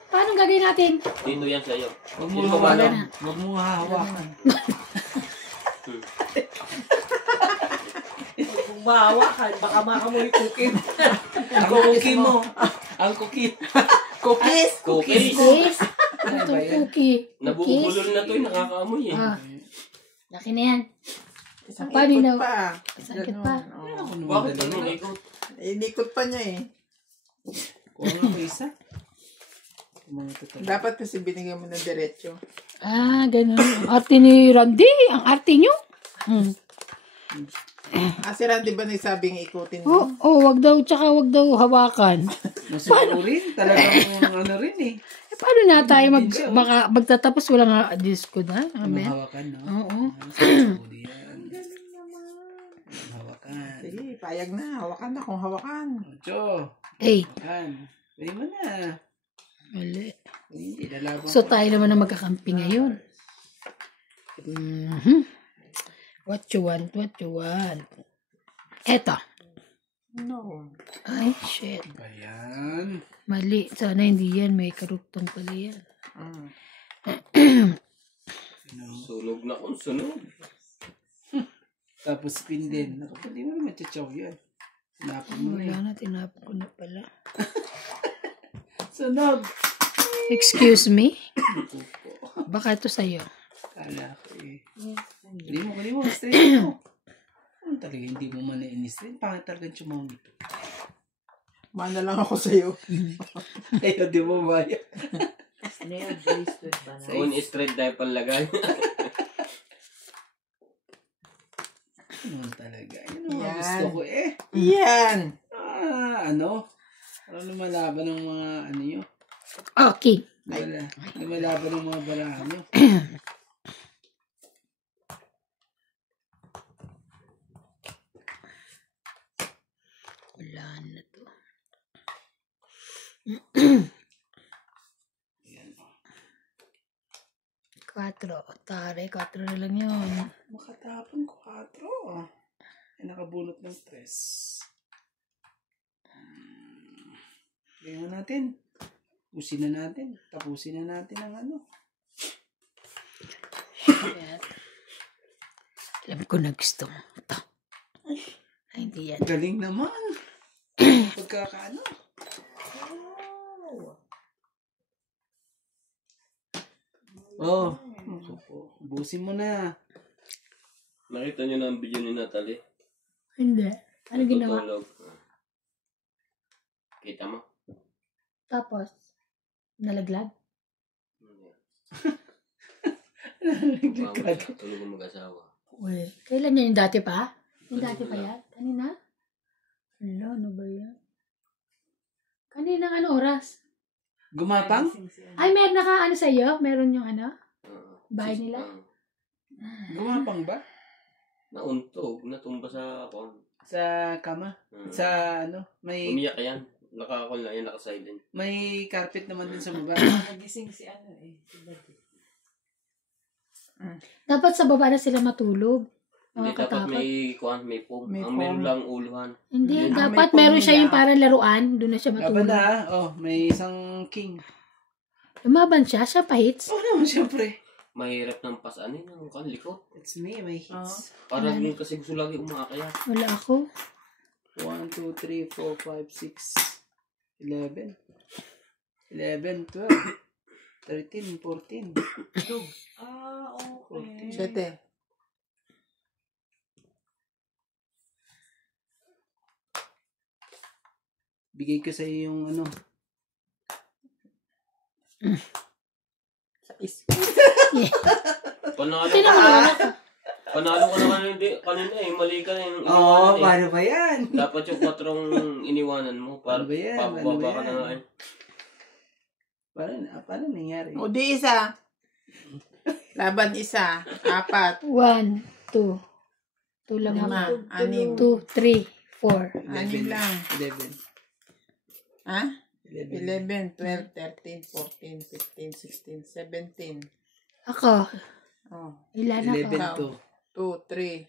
Paano gagawin natin? Dito yan sa'yo. Huwag mo Sino ba hawakan. na? Huwag mo hahawakan. Kung mahawakan, baka makamoy cookie. Ang cookie mo. Ang cookie. Cookies. Cookies. Cookies? Ano Ito, ba yan? cookie. Nabubulol na to, nakakaamoy eh. Laki na yan. Isang Paano ikot na- pa. Sakit pa. Ganon. Bakit ano ikot? Inikot pa niya eh. Kuha nga ko isa. Mga totoo. Dapat kasi binigyan mo ng diretsyo. Ganun. Ang arte ni Randy. Ang arte nyo. Si Randy ba nagsabing ikutin mo? Wag daw, tsaka wag daw hawakan. Masuro rin. Talagang ano rin eh. Paano na tayo magtatapos? Wala nga, Diyos ko na. Amen. Hawakan, no? Oo. Masuro yan. Hawakan. Sige, payag na. Hawakan na kung hawakan. Ocho. Hawakan. Pwede mo na. Mali. Hindi, lalaban So, ko. tayo naman ang magkakampi ngayon. What you want? Eto. No. Ay, shit. Ayan. Mali. Sana hindi yan. May karugtong pala yan. Sunog na kung sunog. Tapos spin din. Naku, hindi mo naman chachaw yan. Sinapon mo na Wala na. Tinapon ko na pala. Sunog! Excuse me? Baka ito sa'yo. Kala ko eh. Hindi mo. Straight mo. Ano talaga, hindi mo man na-in-straight. Pangit talaga chumong. Mana lang ako sa'yo. Ayaw, di mo maya. Snail bracelet ba na? Sa straight dahil panlagay. Ano talaga. Yun ang mga Yan. gusto ko eh. Yan! Ano? Ano lumalaban ng mga ano nyo? Okay. Lumalaban ng mga balahan nyo. Wala na to. Yan. 4. Tare, 4 na lang yun. Makatapon ko 4. Ay, nakabunot ng 3. Kaya natin. Tapusin na natin ang ano. Shit. Alam ko na gusto mo. Ito. Ay, hindi yan. Galing naman. Pagkakaano. Busin mo na. Nakita niyo na ang video ni Natalie? Hindi. Ano ginawa? Tutulog. Kita mo? Tapos, nalaglag? Tulog ang mag-asawa. Well, kailan yan? Yung dati pa? Yung dati pa yan? Kanina? Hello, ano ba yan? Kaninang ano oras? Gumapang? Ay, meron naka ano sa iyo? Meron yung ano? Bahay nila? Gumapang ba? Nauntog. Natumba sa kon. Sa kama? Sa ano? May Umiyak yan. Nakakon lang yan. Nakasilent. may carpet naman din sa baba. Nagising si ano eh. Si Daddy. Dapat sa baba na sila matulog. Hindi dapat Nakakatakot. may foam. May Ang meron foam. lang uluhan. Hindi, Yun ang dapat may meron siya formula. yung parang laruan. Doon na siya Laban matulog. na. May isang king. Lumaban siya pahits. Oo naman, syempre. Mahirap ng pasanin ang kanliko. It's me, may hits. Parang yun kasi gusto lagi umakaya. Wala ako. 1, 2, 3, 4, 5, 6, 11. 11, 12, 13, 14. Okay. 7. Bigay ko sa iyo yung ano. Sa is. Panalo Sino ka mo na. anak ko? Panalo ka na kanina eh. Mali ka na yung Oo, iniwanan eh. paano ba yan? Dapat yung 4 iniwanan mo. Para Ano ba yan? pababa ka Ano ba na yan? nga eh. Paano nangyari? O di isa. Laban isa. 4. 1, 2. 2 lang ako. 5. 2, 3, 4. 6 lang. 11. Ha? 11. 11, 12, 13, 14, 15, 16, 17. Ako. Oh. Ilan ako? 11 to. 2, 3,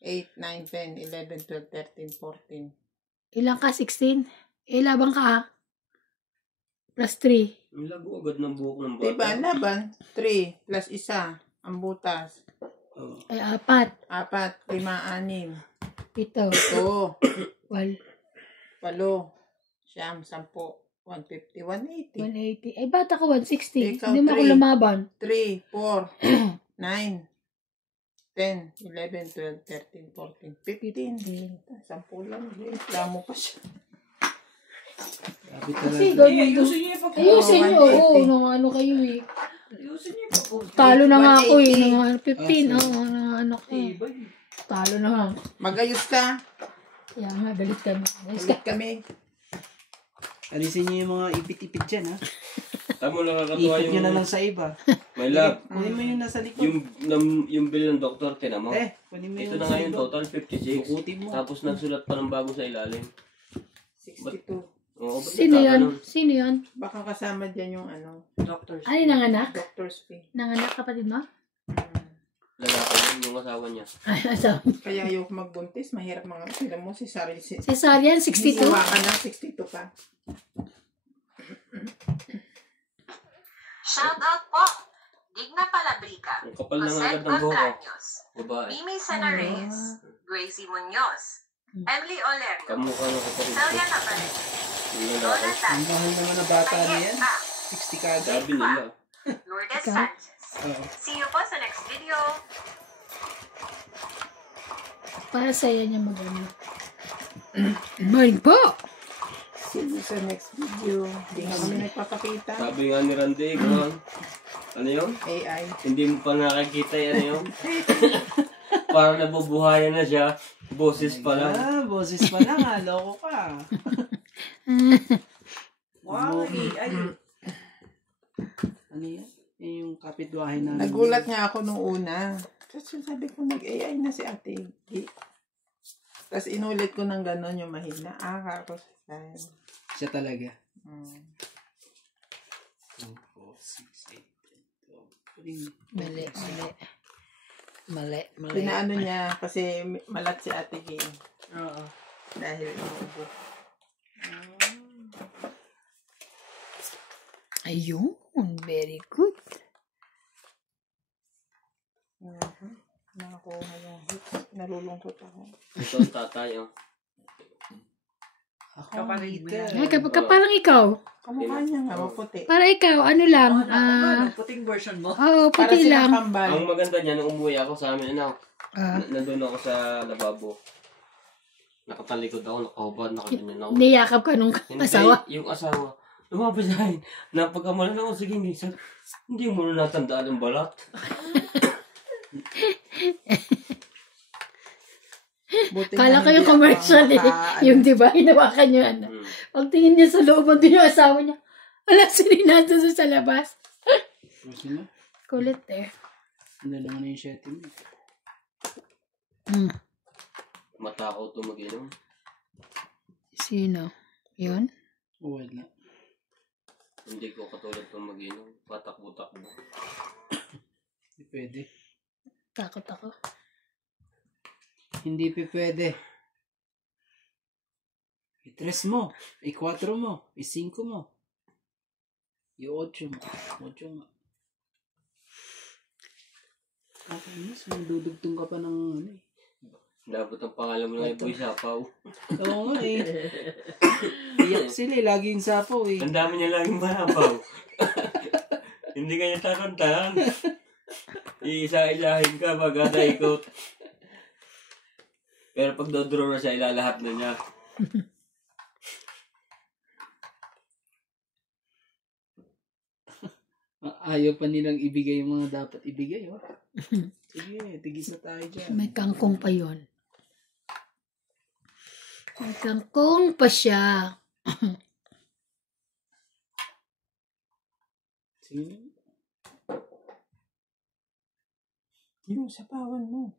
8, 9, 10, 11, 12, 13, 14. Ilan ka? 16? Labang ka. Plus 3. Ang lago agad ng buhok ng bata. Diba, laban? 3 plus isa. Ang butas. Oh. Ay, 4. 4, 5, 6. 7. 2, 12. 8, 10, 150, 180. 180. Ay, bata ka 160. Ikaw, Hindi mo ako 3. lumaban. 3, 4, 9, 10, 11, 12, 13, 14, 15. 10 lang. Reklamo pa siya. Sabi talaga. Kasi gawin mo. Ayusin niyo yung Ayusin nyo. 180. Oo, nung ano kayo eh. Ayusin niyo yung pag-post. Talo na nga ako eh. 180. Nung 15. Oo, nung ano ko. Iba. Talo na nga. Magayos ka. Kaya nga, galit kami. Ayos ka. Ulit kami. Alisin niyo yung mga ipit-ipit dyan, ha? Tama nakakatuwa Ipit nyo na yung... lang sa iba. My love. Kunin mo yung nasa likod. Yung bill ng doktor, tinan mo. Kunin mo Ito yung na nasa ngayon, likod. total 56. Bukutin mo. Tapos nagsulat pa ng bago sa ilalim. 62. Oo, ba't Sino nagkaganon? yan? Sino yan? Baka kasama dyan yung Doctors. Ano yung nanganak? doctor's fee. Nanganak kapatid mo? Lalaki yun, yung asawa niya. Ay, asawa. Kaya yung magbuntis, mahirap mga sila mo si Saril. Si Cesarean, 62. Iwa ka na, 62 pa. Shoutout po. Digna Palabrica. Ang kapal na nga Jose agad ng buhok. Contraños. Babae. Mimi Sanares. Gracie Munoz. Emily Olerio. Kamukha ng kapatid ko. Celia Navarrete. Yung Donna lalaki. Ang Dati. mahal naman na bata niyan. Ayeta. 60 kada. Sabi nila. Lourdes Ikaw? Sanchez. Oo. See you po sa next video. Para sa'yo niya mag-ano. Morning po! See you sa next video. Hindi nga kami nagpapakita. Sabi nga ni Randy, gano'n. Ano yun? AI. Hindi mo pa nakikita yan, ano yun? Parang nabubuhayan na siya. Boses pa lang. Boses pa lang, ha? Loko ka. Wow, ay. Ano yan? Yan yung kapitbahay na... Nagulat nga ako nung una. Tapos sabi ko, nag-AI na si Ate Iggy. Tapos inulit ko ng gano'n yung mahina. Kako siya. Siya talaga. Hmm. 2, 4, 6, 8, 10, 12. Mali, mali. Mali, mali. Pinaano niya kasi malat si Ate Iggy. Oo. Dahil inuubo. Ayun, very good. Nakakuha yung hits. Nalulungkot ako. Ito ang tatay, oh. Kaparita. Ay, parang ikaw. Kamukha niya nga, maputi. Para ikaw, ano lang. Puting version mo. Oo, Para puti lang. silang kambal. Ang maganda niya, nung umuwi ako sa amin, ano, Ah, nandun ako sa lababo. Nakatalikod ako, nakahubad, nakaganyan ako. niyakap ka nung Hindi, asawa. yung asawa, lumabas sa akin. Napagkamalan ako, sige, hindi mo na natandaan ang balat. Buti Kala nga ko yung hindi ako commercial eh. Yung di ba, hinawakan niyo ano. Hmm. Pagtingin niya sa loob, doon yung asawa niya. Wala, sininato sa labas. Gusto mo? Kulit eh. Ano lang na yung setting mo? Matakaw to mag-inom. Sino? Yun? Wala. Hindi ko katulad to mag-inom. Patakbo-takbo. Hindi pwede. Takot ako. Hindi pwede. I-3 mo. I-4 mo. I-5 mo. I-8 mo. 8 mo. Okay, mas madudugtong ka pa ng ano eh. Dapat ang pangalan mo na Boy Sapaw. Oo nga eh. Iyak sila eh. Lagi yung sapaw eh. Ang dami niya laging mahapaw. Hindi kanya takantahan. Iisa-isahin ka pag kada ikot. Pero pag dodraw na siya, ilalahat na niya. Ayaw pa nilang ibigay yung mga dapat ibigay, oh. Sige, tigis na tayo dyan. May kangkong pa yun. May kangkong pa siya. Sige. Yung sapawan mo.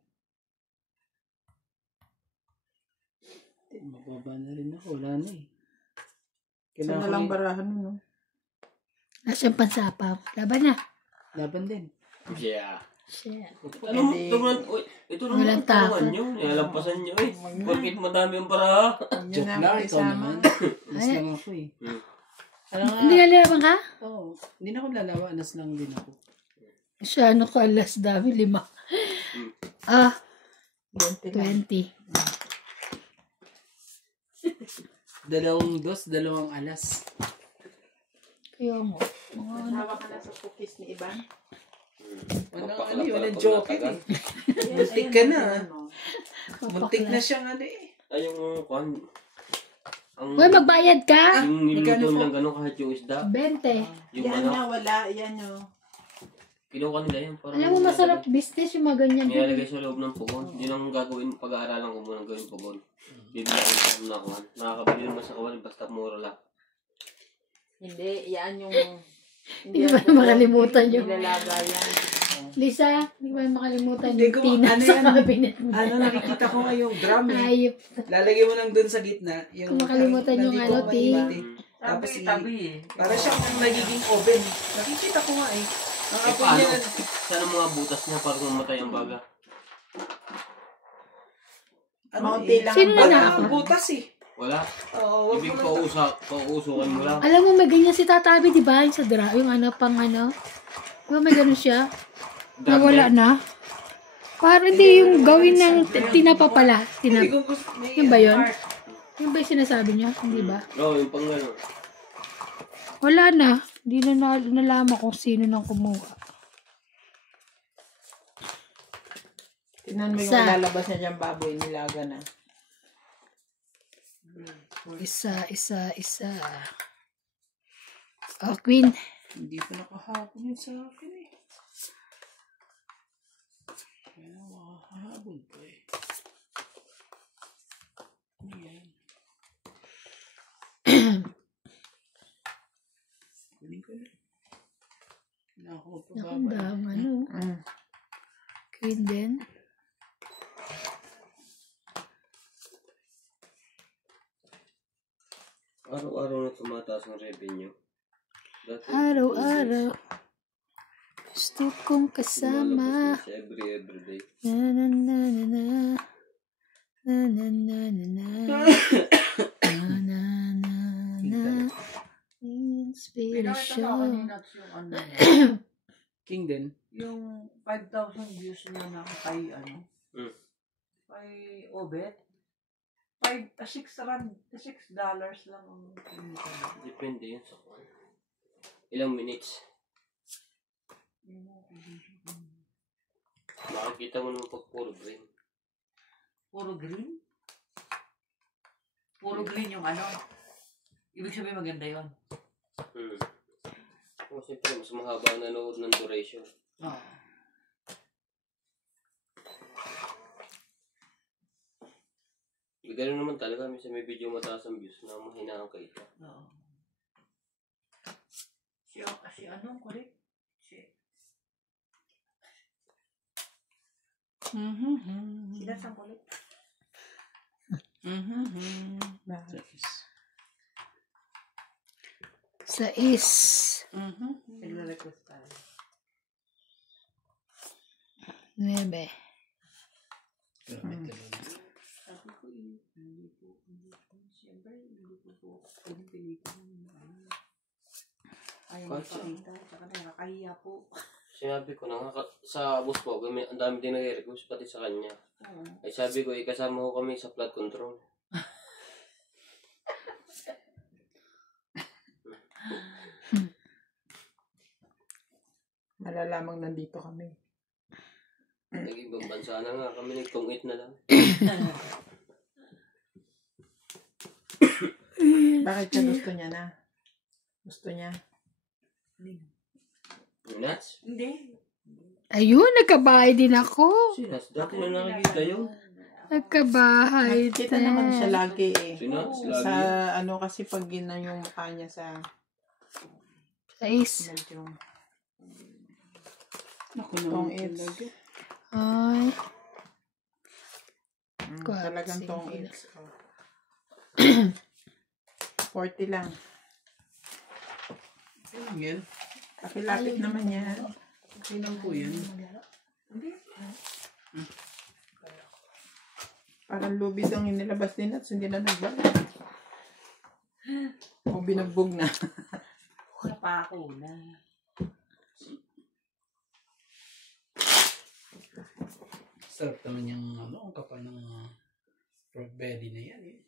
Mababa na rin ako. Wala na eh. Saan na lang barahan mo, no? Nasaan pansapaw? Laban na. Laban din. Yeah. Shit. Ano mo? Ito naman Walang ang tulungan takot. nyo. Nalampasan nyo eh. Bakit madami ang baraha? Yun Joke na lang, ang ikaw isama. naman. Anas lang ako eh. Alam nga. Hindi ka lalaban ka? Oo. Hindi na ako lalawa. Anas lang din ako. Siya, ano ko, alas dami, 5. Ah, 20. Dalawang dos, dalawang alas. Kaya mo. Nasawa ka na sa cookies ni Iban? Ano yun? Walang joke eh. Muntik ka na. Muntik na siyang ano eh. Ay, yung kwan. Uy, magbayad ka? Yung magkano niluto po? ng gano'n kahit yung isda. 20. Yung Yan ano. na, wala. Yan o. Kinuha nila yan. Parang Alam mo, masarap business yung mga ganyan. nilalagay sa loob ng pugon. Yun ang gagawin. Pag-aaralan ko muna gawin pugon. Bibili ko na kuhan. Nakakabili naman sa kuhan. Basta mura lang. Hindi, yan yung... Hindi ba makalimutan yun? Nilalaga yan. Lisa, hindi ba makalimutan Hindi yung ko, tina ano sa yan? cabinet mo? Ano, nakikita ko nga yung drum eh. Ayop. Lalagay mo lang dun sa gitna. Yung Kung makalimutan yung nandito ano, maliit ting. eh. Tapos Tabi eh. para siyang nagiging oven. Nakikita ko nga eh. Ang Eh apoy paano? niya. Sana mga butas niya para mamatay ang baga. Maunti lang. Sino na Wala na? ang butas eh. Wala. Oo, wag Ibig mo lang. pauusukan mo lang. Alam mo, may ganyan si Tatabi, di ba? Yung sa yung ano, pang ano. Diba may ganun siya? Nawala na. Parang hindi yung gawin ng tinapa pala. Hindi ko gusto. Yun ba yun? Yung ba yung sinasabi niya? Hindi ba? Oo, yung pang gano'n. Wala na. Hindi na nalaman kung sino nang kumuha. Tignan mo yung Isa. lalabas niya dyan, baboy, nilaga na. Isa. Oh, Queen. Hindi pa nakahapon yun sa akin eh. Kaya makahabol pa eh. Ayan. Kunin ko na. Hindi ako magpababa. Nakandang ano. Queen din. Araw-araw na tumataas ang revenue. Dati, Araw-araw. Gusto kong kasama. lumalabas na siya everyday. Na na na na na. Na na na na na. Na na na na. Inspiration. yung ano, King din. yung 5,000 views niya na kay ano, kay Obet. $6 lang ang kinita. Depende yun sa kwan. Ilang minutes. Makikita mo naman pag puro green. Puro green? Puro green yung ano. Ibig sabihin maganda yun. O, siyempre, mas mahaba ang nanood ng duration. Oo. Gano'n naman talaga. Minsan may video mataas ang views na mahina ang kaita. Oo. Si ano, kulit? Sila sa kulit? Sa is. Nagre-request tayo. 9. Grabe talaga. Sabi ko, hindi po. Siyempre, hindi po pinipili ko ng ano. Ayaw magpakita, tsaka nakakahiya po. Sinabi ko na nga, sa bus po, ang dami din nag-request pati sa kanya. Ay sabi ko, kasama ko kami sa flood control. Malalamang nandito kami. Nag-ibang bansa na nga kami, nagtungit na lang. Bakit siya gusto niya na? Gusto niya? Nuts? Hindi. Ayun, nagkabahay din ako. Si Nuts, dati na nakikita yun. Nagkabahay Kita naman siya lagi eh. Si Nuts, Sa lagi. ano kasi pag gina yung mukha niya sa Sais. medyo Naku tong naman its. talaga. Ay. Talagang Sige. tong its. Oh. 40 lang. Okay lang yan. Kapilapit naman yan. Okay lang po yan. Parang lubid ang inilabas din at hindi na nagbalik. O binagbog na. Napako na. Sarap naman yung ano, ang kapal ng pork belly na yan eh.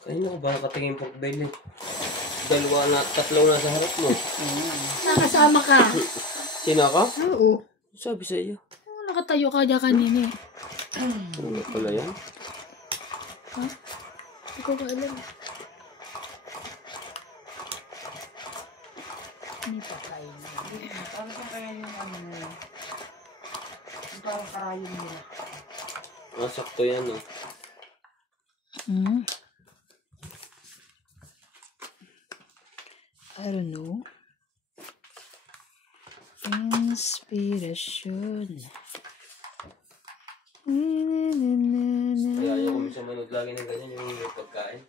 Kanina ko ba nakatingin pork belly? Dalawa na, tatlo na sa harap mo. Nakasama ka. Sino ka? Oo. Sabi sa iyo. Oo, nakatayo ka dyan kanina eh. Ano pala yan? Hindi ko pa alam. Hindi pa kayo. Parang kaya yung ano nila. Parang karayon nila. Ah, sakto yan oh. I don't know. Inspiration. Kaya ayaw ko minsan manood lagi ng ganyan yung may pagkain.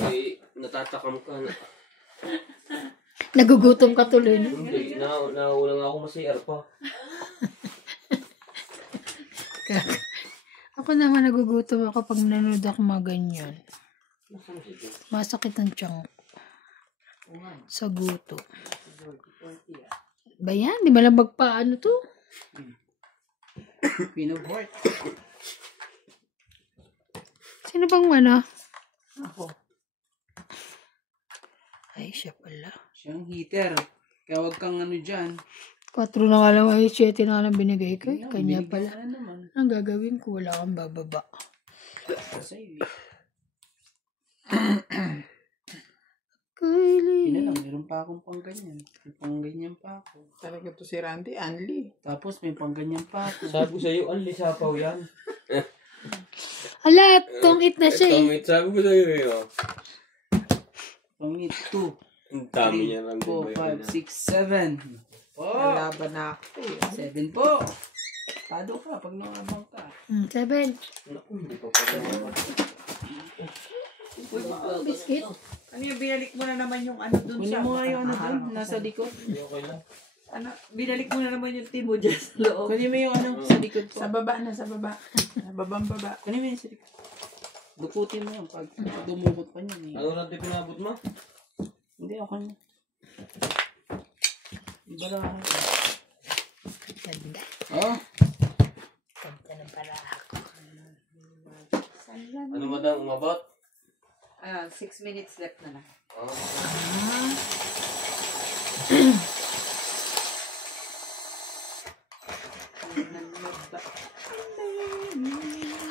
Ay, natatakam ka na. Nagugutom ka tuloy, no? Hindi, nauulang ako masayar pa. Ako naman nagugutom ako pag nanood ako mga ganyan. Masakit ang tiyan ko. Sa guto. Ba yan? Di ba lang magpaano to? Pinabort. Sino bang ano? Ako. Ay, siya pala. Siyang heater. Kaya wag kang ano dyan. 4 na nga lang, ay 7 na lang binigay ko. Kanya Binigyan pala. ka na naman. Ang gagawin ko, wala kang bababa. Kasi Kylie. yun na lang, meron pa akong pang ganyan. May pang ganyan pa ako. Talaga to si Randy, Anli. Tapos may pang ganyan pa ako. Sabi ko sa iyo, ang lisapaw yan. Ala, tong-it na siya eh. Ito, sabi ko sa iyo eh. Pang 2, Ang dami niya lang 4, 5, 6, 7. Oh, Nalaban na ako eh. 7 po. Tado ka pag nakabang ka. 7. Naku, hindi pa pala. Biscuit. Ano yung binalik mo na naman yung ano dun Kunin sa... mo nga yung ano dun, nasa likod. Hindi okay lang. Ano, binalik mo na naman yung timo dyan sa loob. Kunin mo yung ano, sa likod po. Sa baba na, sa baba. Sa babang baba. Kunin mo yung sa likod. Dukutin mo yung pag dumukot pa niyan eh. Ano natin pinabot mo? Hindi, okay na. Ibarahan. Ganda. Oh, Ganda ng para ako. Ano madang umabot? 6 minutes left na lang. Oh.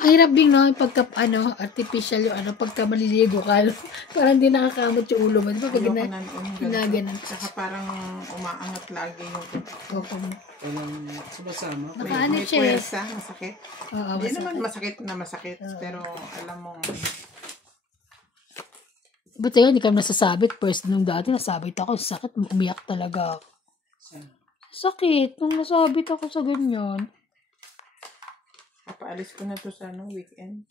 Ang hirap din, no? Pagka, artificial yung pagka maliligo ka. Parang di nakakamot yung ulo mo. Di ba? Pag Ayoko gina, na ginaganan. Saka parang umaangat lagi yung Opo. walang sumasama. Nakaano may siya eh. puwersa, masakit. Oo, Hindi masakit. naman masakit na masakit, pero alam mo, Buti yun, hindi kami nasasabit. First, nung dati nasabit ako, sakit, umiyak talaga ako. Sakit, nung nasabit ako sa ganyan. papaalis ko na to sa weekend.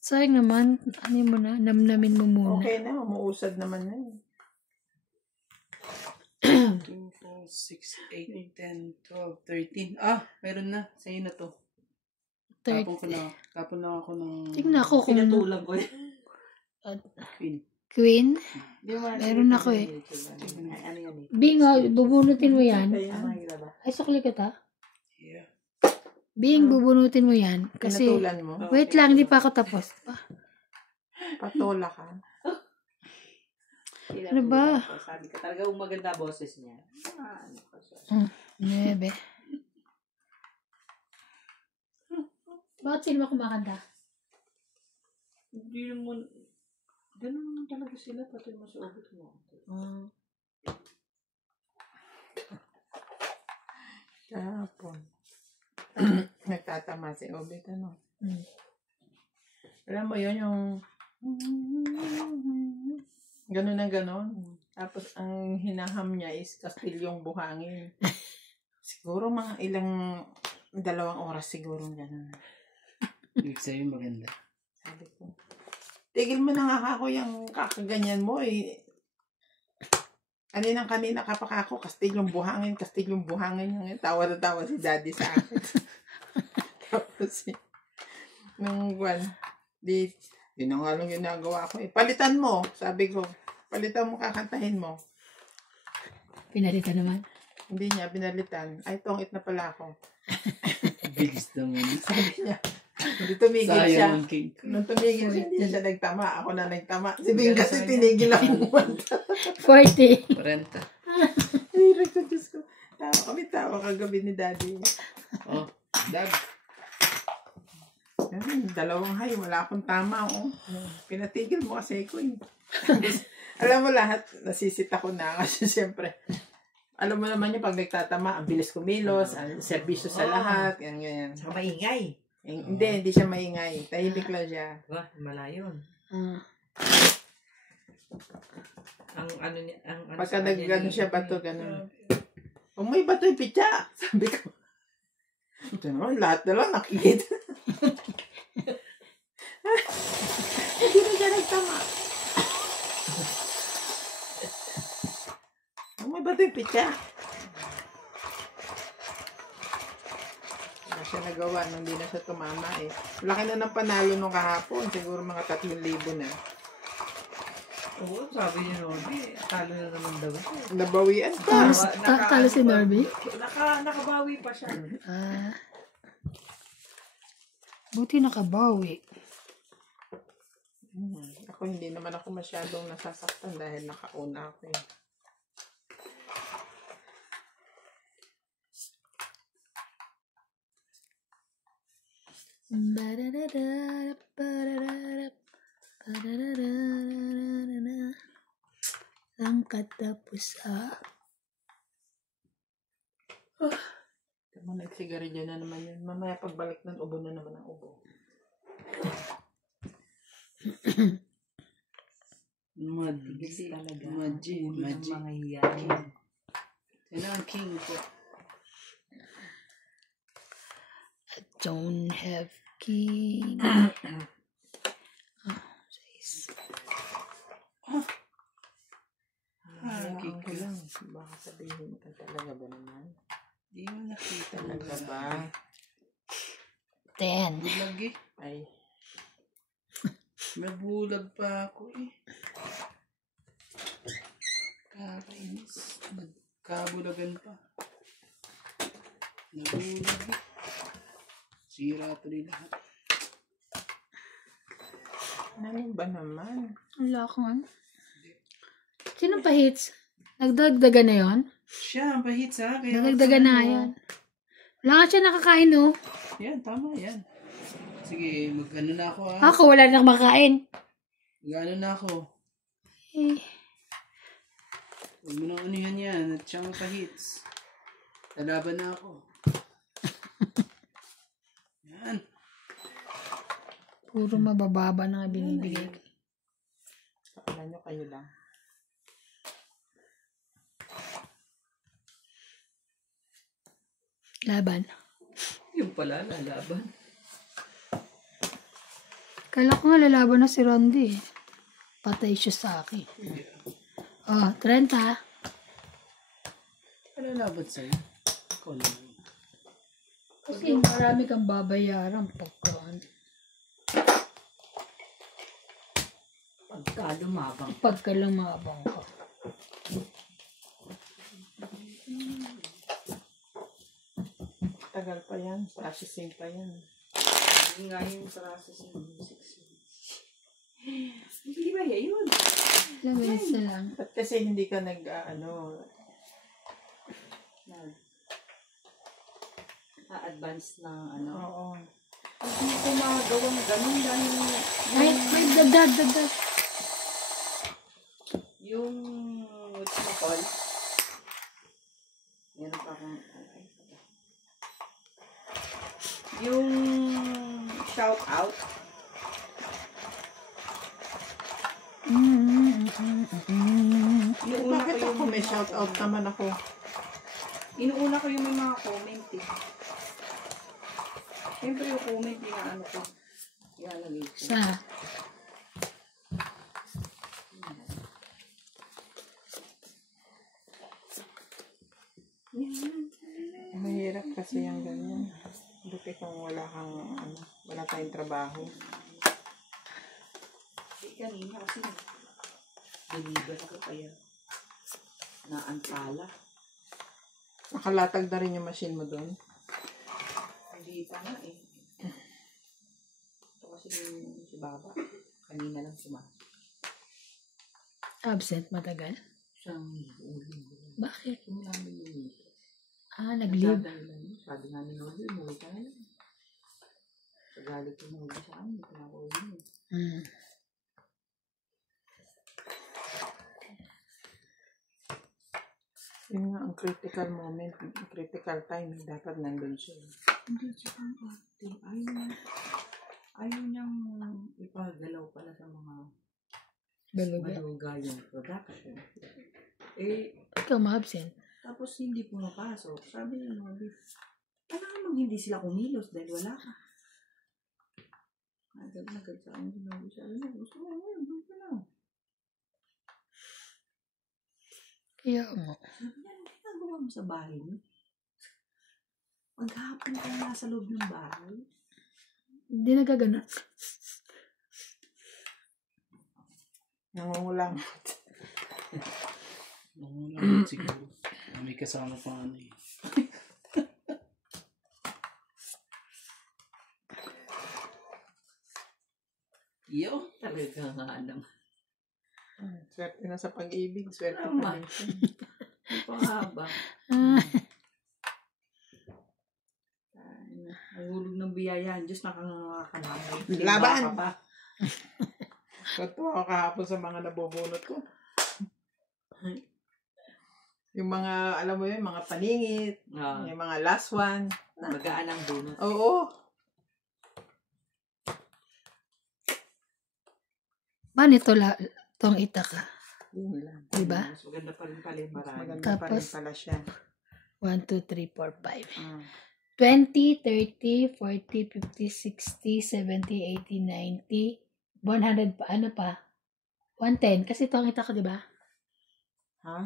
Sayang naman, ano mo na, namnamin mo muna. Okay na, umuusad naman na eh. 2, 4, 6, 8, 10, 12, 13. Ah, meron na. Sa'yo na to. Tapon na ako ng Tingnan ko kung Pinatulang ko yun. pin. Queen. Di mo Meron ako eh. Ano yan eh? Bing, bubunutin mo yan. Ano yung ba? Ay, sakli ka ta. Yeah. Bing, bubunutin mo yan. Kasi, Pinatulan mo, wait lang, hindi pa ako tapos. patola ka. Ano ba? Sabi ka talaga maganda boses niya. Ano ka siya? Nebe. Bakit sino ba kumakanta? Hindi naman, ganun naman talaga sila, pati mo sa ugot mo. Kahapon. Nagtatama si Obet, ano? Alam mo yun, yung ganun na ganun. Tapos, ang hinaham niya is kastilyong buhangin. Siguro mga ilang 2 oras siguro ganun. Ibig sabihin maganda. Sabi ko, tigil mo na nga ako yung kakaganyan mo eh. Kanina ka pa ako, kastilyong buhangin. Yung tawa na tawa si daddy sa akin. Tapos, nung yun na nga lang ginagawa ko eh. Palitan mo, sabi ko. Palitan mo, kakantahin mo. Pinalitan naman. Hindi niya pinalitan. Ay, tongit na pala ako. Bilis naman. Sabi niya. Hindi tumigil siya. Sayang ang cake. Nung tumigil siya, hindi siya nagtama. Ako na nagtama. Si Bing kasi tinigil ako kumanta. 40. 40. Ay, ko, Diyos ko. Tawa kagabi ni daddy. Oh, Dad. Ayun, 2 hay, wala akong tama. Oh. Pinatigil mo kasi ko eh. Alam mo lahat, nasisita ko na. Kasi siyempre, alam mo naman yung pag nagtatama, ang bilis kumilos, ang serbisyo sa lahat, ganyan. Sa maingay. Hindi siya maingay. Tahimik lang siya. Ba, malayon. Ang ano niya, Pagka nag-ano siya bato, gano'n. May bato yung pitya. Sabi ko. Ito naman, lahat na lang nakikita. Hindi na siya nagtama. May bato yung pitya. Wala siya nagawa nung hindi na siya tumama eh. Laki na ng panalo nung kahapon. Siguro mga 3,000 na. Oo, sabi niya Norby, talo na naman daw. Nabawian pa. Talo si Norby? Nakabawi pa siya. Buti nakabawi. Ako hindi naman ako masyadong nasasaktan dahil nakauna ako eh. Ang katapusan. Tama, nagsigarilyo na naman yun. Mamaya pagbalik ng ubo na naman ang ubo. Madis talaga. Imagine. Mga hiyain. Yan ang king ko. I don't have king. Hayaan ko lang. Baka sabihin ka talaga ba naman? Di mo nakita. Talaga ba? 10. Bulag eh. Ay. Nabulag pa ako eh. Kakainis. Nagkabulagan pa. Nabulag eh. Sira tuloy lahat. Ano ba naman? Wala akong ano. Sino pa hits? Nagdagdagan na yun? Siya, ang pahit sa akin. Nagdagdagan na yan. Wala nga siya nakakain, no? Yan, tama yan. Sige, mag-ano na ako ha. Ako, wala na makakain. Mag-ano na ako. Eh, Huwag mo nang anihan yan at siya ang pahits. Lalaban na ako. Yan. puro mabababa na nga binibigay ko. Akala nyo kayo lang. Laban. Yung pala, lalaban. Kala ko nga lalaban na si Randy. Patay siya sa akin. Oh, 30. Ano laban sa'yo? Ikaw naman. Kasi marami kang babayaran pagkaan. Pagka lumabang. Pagka lumabang ka. Tagal pa yan. Processing pa yan. Hindi nga yung process ng music. Hindi ba yun? Ilang minutes na lang. At kasi hindi ka Na-advance na ano. Oo. Hindi ko magawang ganun dahil Wait, dagdag. yung what's my call? Meron pa akong shout out. Inuuna ko Bakit yung ako may shout out naman ako? Inuuna ko yung may mga comment eh. Siyempre yung comment yung ano ko. Ilalagay ko. Sa. Mahirap kasi yung ganyan. Buti kung wala kang, ano, wala tayong trabaho. Kanina kasi deliver ko kaya naantala. Nakalatag na rin yung machine mo doon. Hindi pa nga eh. Ito kasi yung si Baba. Kanina lang sumasok. Absent matagal? Siyang uling. Bakit? Yung namin yung Nag-leave. sabi nga ni Noli, umuwi ka na lang. Sa galit yung Noli sa amin, kaya ako uling. Yun nga, ang critical moment, ang critical time, dapat nandun siya. Hindi siya ang ate. Ayaw niyang ipagalaw pala sa mga malugayang production. Eh, Ikaw ma-absent. tapos hindi pumapasok. Sabi niya, Noli, ano namang hindi sila kumilos dahil wala ka. Agad sa akin, Noli, sabi niya, gusto mo ngayon, doon ka lang. Kaya mo. Sabi niya, ano ginagawa mo sa bahay niyo? Maghapon ka na sa loob ng bahay. Hindi nagagano. Nangungulangot. Nangulangot siguro. May kasama pa ano eh. Yo, talaga nga naman. Swerte na sa pag-ibig, swerte Tama. pa rin siya. Pangaba. Nahulog ng biyaya. Diyos nakakalaman. Laban! Totoo ako kahapon sa mga nabubunot ko. Yung mga, alam mo yun, mga paningit, yung mga last one. Magaan ang bunot. Oo. Paano ito tong itaka? Yun lang. Diba? Mas maganda pa rin pala yung Mas marami. maganda pa rin Tapos, pala siya. 1, 2, 3, 4, 5. Mm. 20, 30, 40, 50, 60, 70, 80, 90, 100 pa, ano pa? 110. Kasi ito ang itaka, di ba? Ha?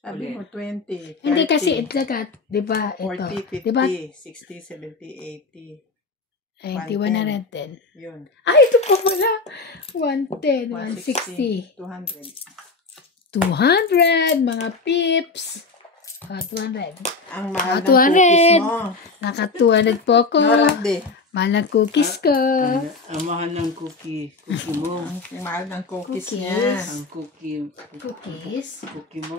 Sabi mo 20, 30, Hindi kasi itaka, di ba? 40, 50, Ito. Di ba? 60, 70, 80. 90, 110. Yun. Ay, ito pa pala. 110, 160. 200. 200, mga pips. 200. Ang mahal ng 200. cookies mo. Naka 200 po ko. Narandi. Mahal ng cookies ko. Ang mahal ng cookie mo. Ang mahal ng cookies Cookies. niya. Ang cookie mo.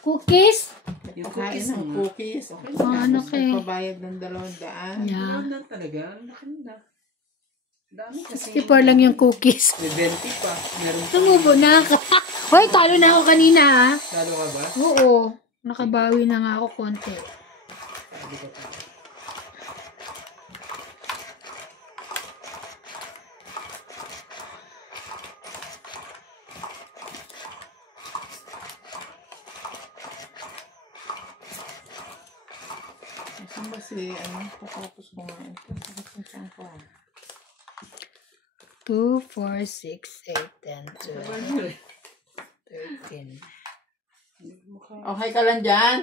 Cookies? Yung Kain cookies ng mo. cookies. Ano kay? Nagpabayad ng 200. Yeah. Meron lang talaga. Ang laki nila. Dami kasi. 64 lang yung cookies. May 20 pa. Meron pa. Tumubo na ako. Hoy, talo na ako kanina ha. Lalo ka ba? Oo. Nakabawi na nga ako konti. Hindi ka pa. Saan ba si, patapos ko nga ito. Sakit yung tiyan ko. 2, 4, 6, 8, 10, 12, 13. Okay ka lang dyan?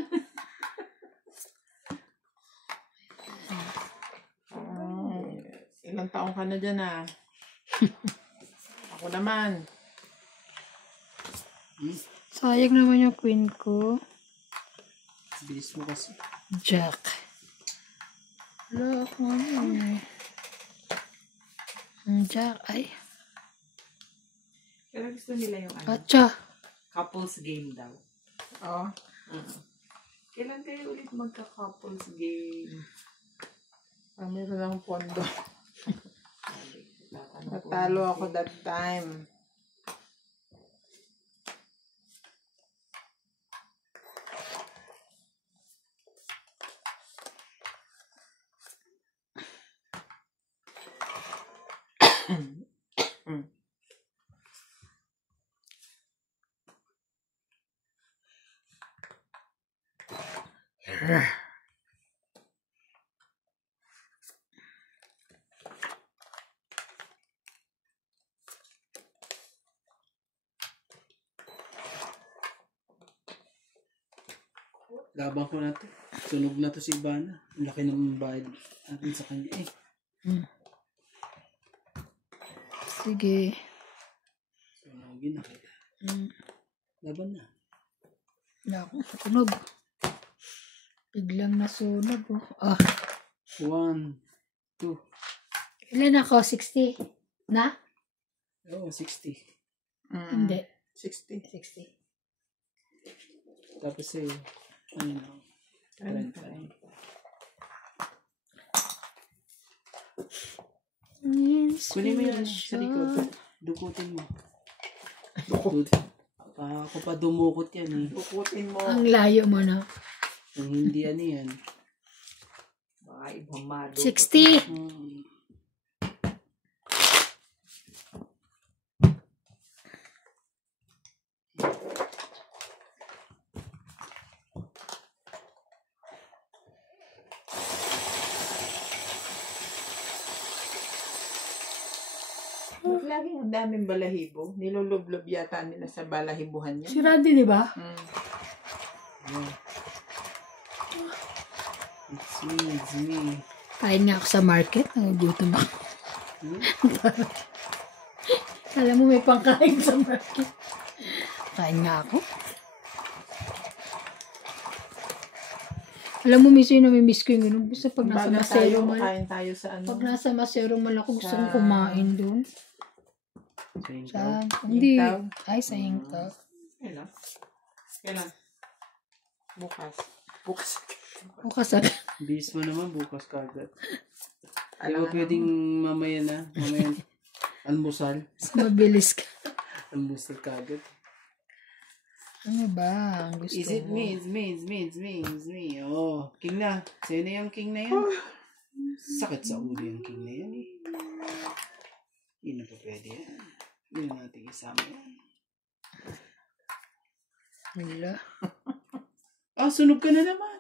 Ilang taong ka na dyan Ako naman. Sayang naman yung queen ko. Bilis mo kasi. Jack. Wala ako Jack, ay. Pero gusto nila yung Atcha. couples game daw. Oo. Kailan kayo ulit magka-couples game? Meron lang pondo. Natalo ako that time. Labang ko na to. Sunog na to si Ivana. Ang laki ng bayad natin sa kanya eh. Sige. Sunogin na kita. Laban na. Wala akong tunog. Biglang nasunog. Oh. 1, 2. Ilan ako? 60? Na? Oh, 60. Hindi. 60. 60. Tapos eh, ano na, 30. Kunin mo yan sa likod. Dukutin mo. Ako pa dumukot yan eh. Dukutin mo. Ang layo mo na. Kung hindi ano yan. Baka ibang mado. 60. Ba't laging ang daming balahibo? Nilulublob yata nila sa balahibuhan niya. Si Randy, di ba? It's me. Kain nga ako sa market. Nagugutom ako. Alam mo, may pangkain sa market. Kain nga ako. Alam mo, minsan namimiss ko yung ganun. Gusto pag nasa Baga Masero tayo, man. kain tayo sa ano. Pag nasa Masero man ako, gusto kong kumain doon. Sa Hindi. Hintaw? Ay, sa Hintaw. Kailan? Kailan? Bukas. Bukas. Bukas agad. bis mo naman bukas kagad. Di Alam ba pwedeng mamaya na? Mamaya almusal? Mabilis ka. Almusal kagad. Ano ba ang gusto Is it mo? me? It's me. It's me. It's me. It's me. Oh, king na. Sa'yo na yung king na yan. Sakit sa ulo yung king na yan eh. Hindi na pa pwede yan. Hindi na natin isama yan. Wala. Ah, sunog ka na naman.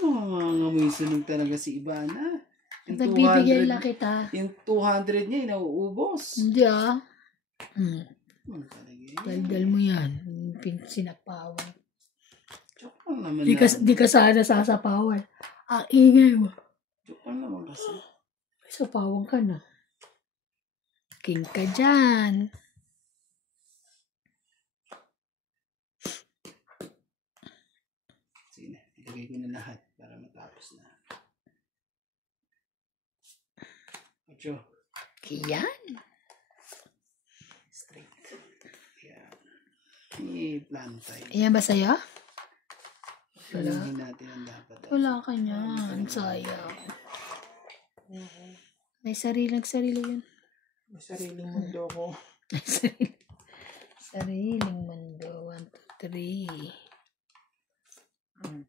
Oh, may sunog talaga si Ivana. Yung Nagbibigyan lang kita. Yung 200 niya, inauubos. Hindi ah. Talaga yan. Daldal mo yan. Sinapawan. Joke lang naman Di ka sana sasapawan. Ang ingay mo. Joke lang naman kasi. Sapawan ka na. King ka dyan. Sige na, ilagay ko na lahat para matapos na. 8. Kiyan. Straight. Yan. I-planta yun. Ayan ba sa'yo? Aluhin natin ang dapat. Wala ka niyan. Sayang. May sarili yun. May sariling mundo ko. Sariling mundo. 1, 2, 3. Ano?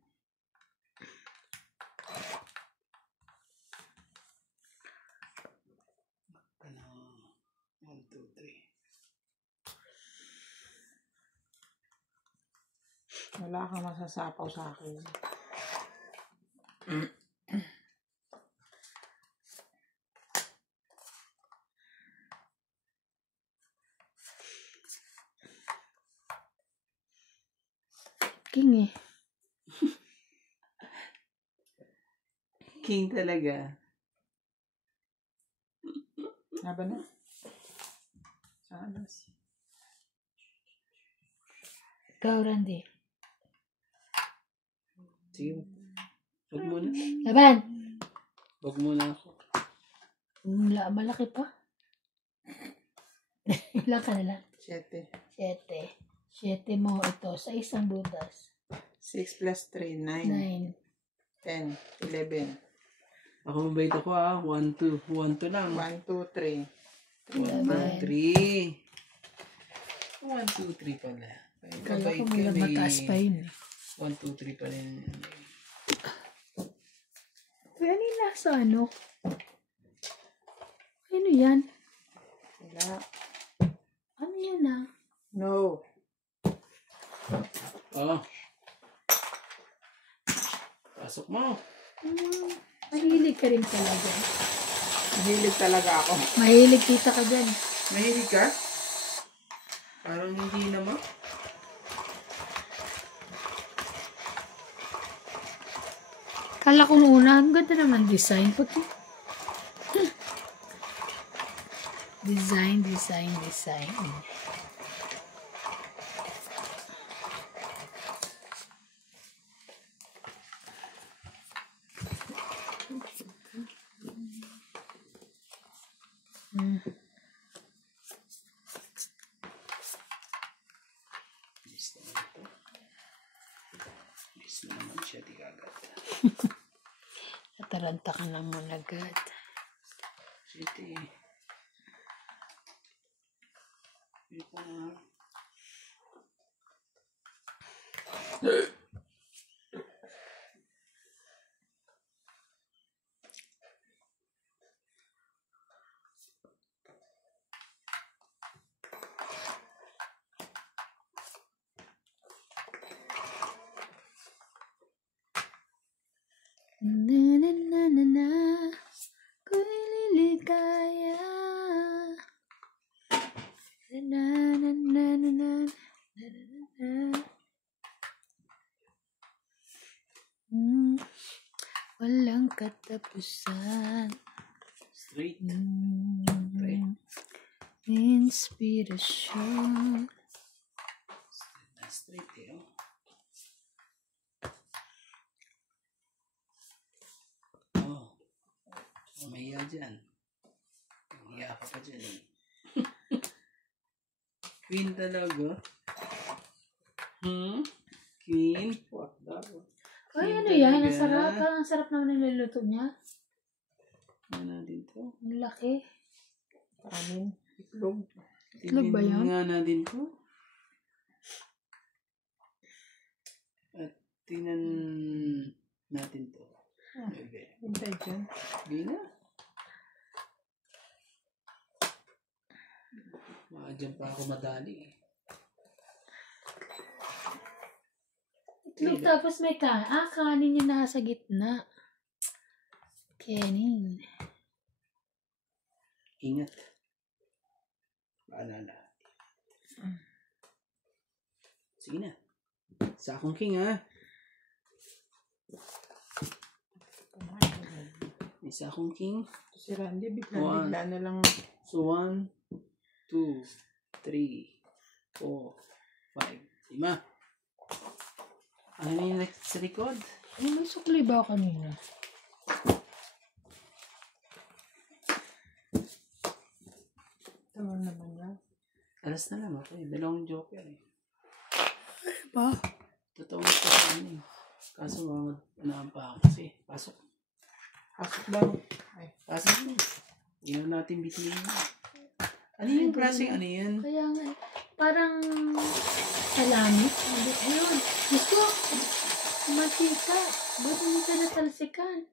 1, 2, 3. Wala kang masasapaw sa akin. King eh. King talaga. Laban na. Saan na si? Ikaw, Randy. Sige. Wag muna. Laban! Wag muna ako. Malaki pa. Ilan ka na lang? 7. 7 mo ito sa isang butas. 6 plus 3, 9. 9. 10, 11. Ako mabait ako 1, 2. 1, 2 lang. 1, 2, 3. 1, 2, 3. 1, 2, 3 pala. Ay, Kala mabait ko may kami. mataas pa yun. 1, 2, 3 pa rin. Ano yung nasa ano? Ano yan? Wala. Ano yan ah? No. Oh. Pasok mo. Mahilig ka rin talaga. Mahilig talaga ako. Mahilig kita ka dyan. Mahilig ka? Parang hindi naman. Kala ko nung una, ang ganda naman design. Puti. Design. Bis na naman siya, di agad. Nataranta ka naman agad. City. Ito na. Na, ko'y liligaya. Na. Walang katapusan. Straight. Inspirasyon. Straight eh, oh. Umahiya dyan. Umahiya ka pa dyan eh. Queen talaga? Queen? What that? Ay, ano yan? Ang sarap. Ang sarap naman ng niluluto niya. Ano natin to? Ang laki. Amin. Itlog. Itlog ba yan? Tingnan nga natin to. At tingnan natin to. Okay. Hintay dyan. Hindi na. Dyan pa ako madali eh. Itlog tapos may kanin yung nasa gitna. Kanin. Ingat. Paalala. Sige na. Sa akong king ha. Isa akong king. Si Randy, bigla na lang. So 1, 2, 3, 4, 5, 5. Ano na yung sa likod? Ay, may sukli ba kanina? Tama naman yan. Alas na lang ako eh. Dalawang joker eh. Ay ba? Totoo na pa eh. Kaso manahan pa ako kasi. Pasok. Pasok daw. Ay, Pasok na. Hindi na natin bituin na. Ano yung klaseng ano yan? Kaya nga, parang salami. Ayun. Gusto. Masika. Ba't hindi ka natalsikan?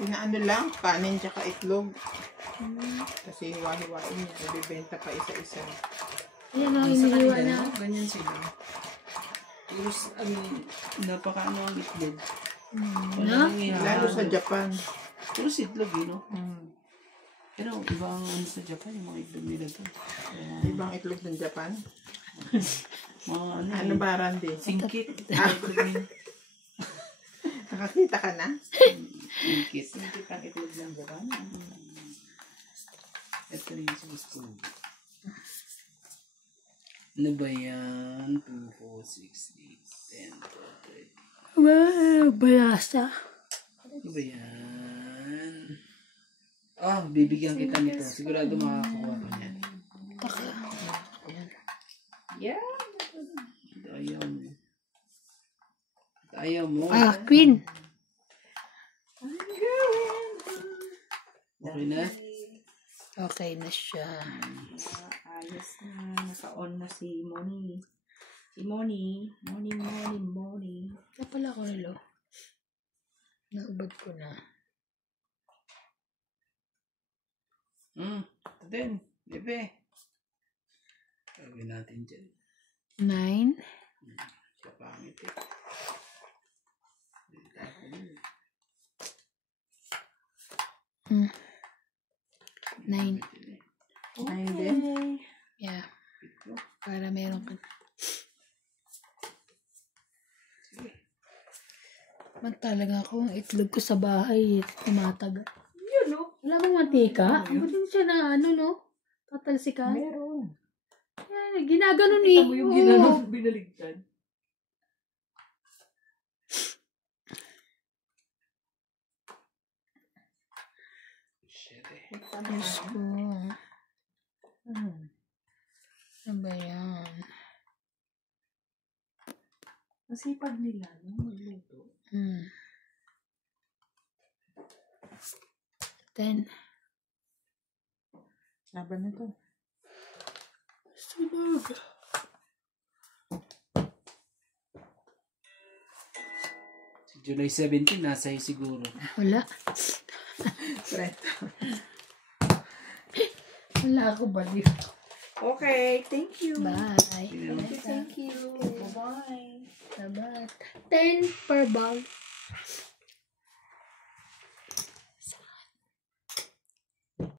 pinaano lang, kanin tsaka itlog. Kasi hiwa-hiwain niya. Ibibenta pa isa-isa. Ayan o, Sa inihiwa kanila, na. no? Ganyan sila. Pero napakaano ang itlog. No? Lalo sa Japan. Pero si itlog yun, no? Pero ibang ano sa Japan, yung mga itlog nila to. Ibang itlog ng Japan. Mga ano, Ano ba, Randy? singkit. Nakakita ka na? Singkit. Singkit ang itlog ng Japan. Ito yung sa gusto. Ano ba yan? 2, 4, 6, 8, 10, 12, 13. Wow, balasa. Ano ba yan? Ah, bibigyan kita nito. Sigurado makakakuha ka niyan. Yeah. Ayaw mo. Ayaw mo. Ah, queen. Okay na? Okay na siya. Ayos na. Naka-on na si Moni. Si Moni. Moni. Kaya pala ko nilo. Naubad ko na. Ito din. Bebe. Gawin natin dyan. 9. Kapangit eh. Mm. 9. 9 din. Yeah. Para meron ka. Talaga ako, ang itlog ko sa bahay, tumataga. Yun, no? Wala bang mantika? Ang din siya na ano, no? Tatalsikan. Meron. Yan, ginaganon Kita mo yung Oo. ginanon, binaligtad. Diyos ko. Ano ba yan? Masipag nila, no? Magluto. 10. Laban na to. Sunog. Si July 17, nasa iyo siguro. Wala. Fred. Wala ako baliw. Okay, thank you. Bye. Thank you. Bye-bye. Sabat. 10 per bag.